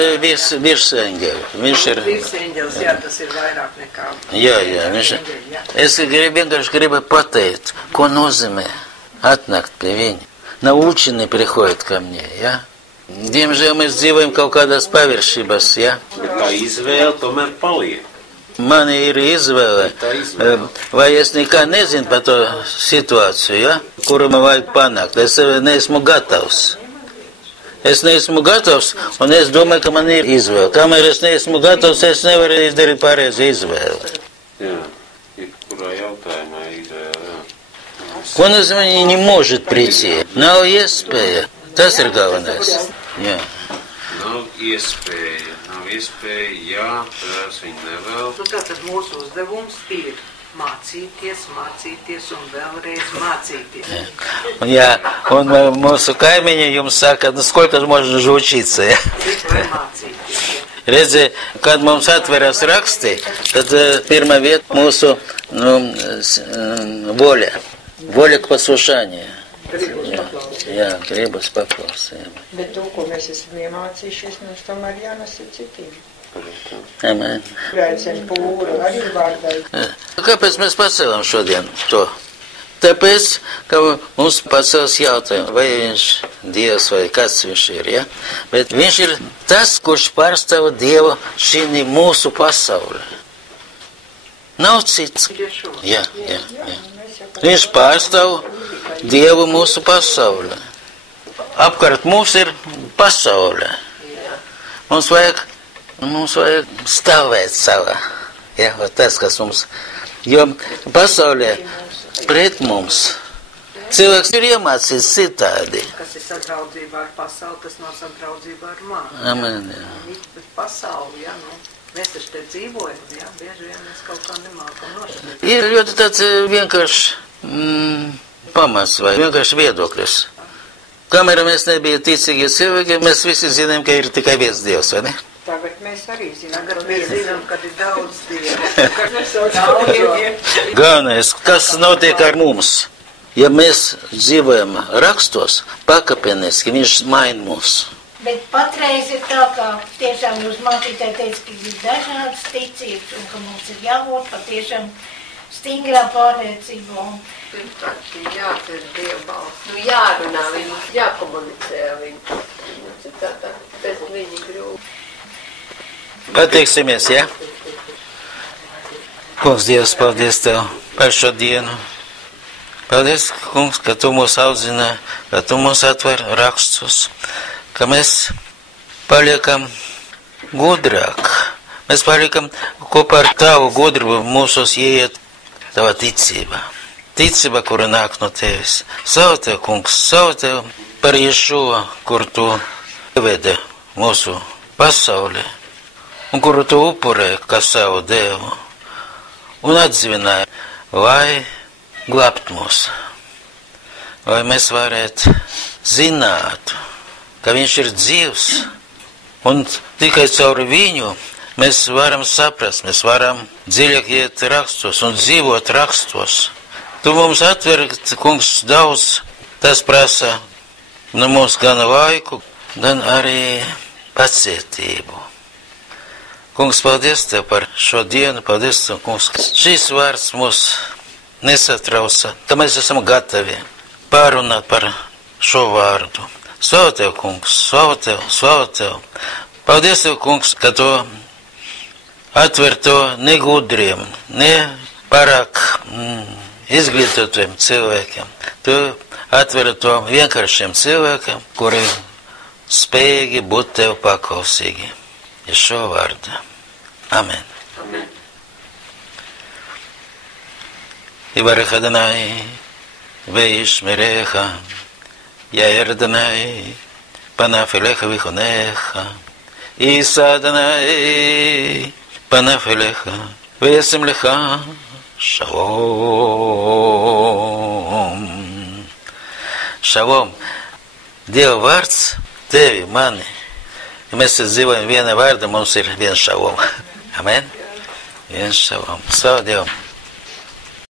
virs eņģeļa. Viņš ir... Virs eņģelis, jā, tas ir vairāk nekā... Jā, viņš ir... Es vienkārši gribu pateikt, ko nozīmē atnākt pie viņa. Наученные приходят ко мне, ja? Diemžēl mēs dzīvojam kaut kādās paviršībās, ja? Bet tā izvēle tomēr paliek. Man ir izvēle, vai es nekā nezinu par to situāciju, ja? Kuru man vajag panākt. Es neesmu gatavs. Es neesmu gatavs, un es domāju, ka man ir izvēle. Kamēr es neesmu gatavs, es nevaru izdarīt pareizi izvēli. Jā, jebkurā jautājumā izvēle, jā. Ko nozīmē, viņi не может прийти? Nav iespēja. Tas ir galvenais. Jā. Nav iespēja, jā, tās viņi nevēl. Nu, tātad mūsu uzdevums ir mācīties un vēlreiz mācīties. Un mūsu kaimiņi jums saka, nu сколько можно же учиться, ja? Tikai mācīties. Redzi, kad mums atveras raksti, tad pirmā vieta mūsu воля. Воля к послушанию. Jā, gribas paklausīt. Bet to, ko mēs esam iemācījušies, mums tomēr jānesa citiem. Amen. Brēcen pūru arī vārdai. Kāpēc mēs pacēlam šodien to? Tāpēc, ka mums pacels jautājumu, vai viņš Dievs vai kāds viņš ir, ja? Bet viņš ir tas, kurš pārstāv Dievu šī mūsu pasauli. Nav cits. Tieši. Jā. Viņš pārstāv Dievu mūsu pasaulē. Apkārt mums ir pasaulē. Mums vajag stāvēt savā. Jā, tas, kas mums. Jo pasaulē pret mums cilvēks ir iemācīts citādi. Kas ir sadraudzībā ar pasauli, tas nav sadraudzībā ar mani. Amen, jā. Bet pasauli, jā, mēs taču te dzīvojam, jā, bieži vien mēs kaut kā nemākam nošķirt. Ir ļoti tāds vienkārši pamats vai vienkārši viedoklis. Kamēr mēs nebija ticīgi cilvēki, mēs visi zinām, ka ir tikai viens Dievs, vai ne? Tagad mēs arī zinām, Tagad mēs zinām, kad ir daudz Dievu. Galvenais, kas notiek ar mums? Ja mēs dzīvojam rakstos, pakāpeniski viņš maina mūs. Bet patreiz ir tā, ka tiešām jūs mācītāji teica, ka ir dažādas ticības un ka mums ir jābūt patiešām stingrā pārliecībā. Pirmkārt, jācer Dievu balsi. Jārunā viņu, jākomunicē viņu. Citādā, bez viņa grūti. Pateiksimies, ja? Kungs, Dievs, paldies Tev par šo dienu. Paldies, Kungs, ka Tu mūs audzināji, ka Tu mūs atver rakstus, ka mēs paliekam gudrāk. Mēs paliekam kopā ar Tavu gudrību mūsos ieiet Tava ticība. Ticība, kura nāk no Tevis. Slavu Tev, Kungs, slavu Tev par Ješuvu, kur Tu ievedi mūsu pasauli un kuru Tu upurēji kā savu Dievu un atdzīvināji, lai glābt mūs, lai mēs varētu zināt, ka viņš ir dzīvs, un tikai caur viņu mēs varam saprast, mēs varam dziļāk iet rakstos un dzīvot rakstos. Tu mums atver, Kungs, daudz, tas prasa no mums gan laiku, gan arī pacietību. Kungs, paldies Tev par šo dienu, paldies Tev, Kungs, ka šis vārds mūs nesatrauca, ka mēs esam gatavi pārunāt par šo vārdu. Slavu Tev, Kungs, slavu Tev, slavu Tev. Paldies Tev, Kungs, ka Tu atver to negudriem, ne pārāk izglītotiem cilvēkiem. Tu atver to vienkāršiem cilvēkiem, kuri spējīgi būt Tev paklausīgi. Ir šo vārdu. Amen. יברך אדוני וישמרך, יאר אדוני פניו אליך ויחונך, יישא אדוני פניו אליך וישם לך שלום. Šalom. Dieva vārds tevi, mani. Ja mēs dzīvojam viena vārda, mums ir viens šalom. Amen. Viens šalom. Slavu Dievam.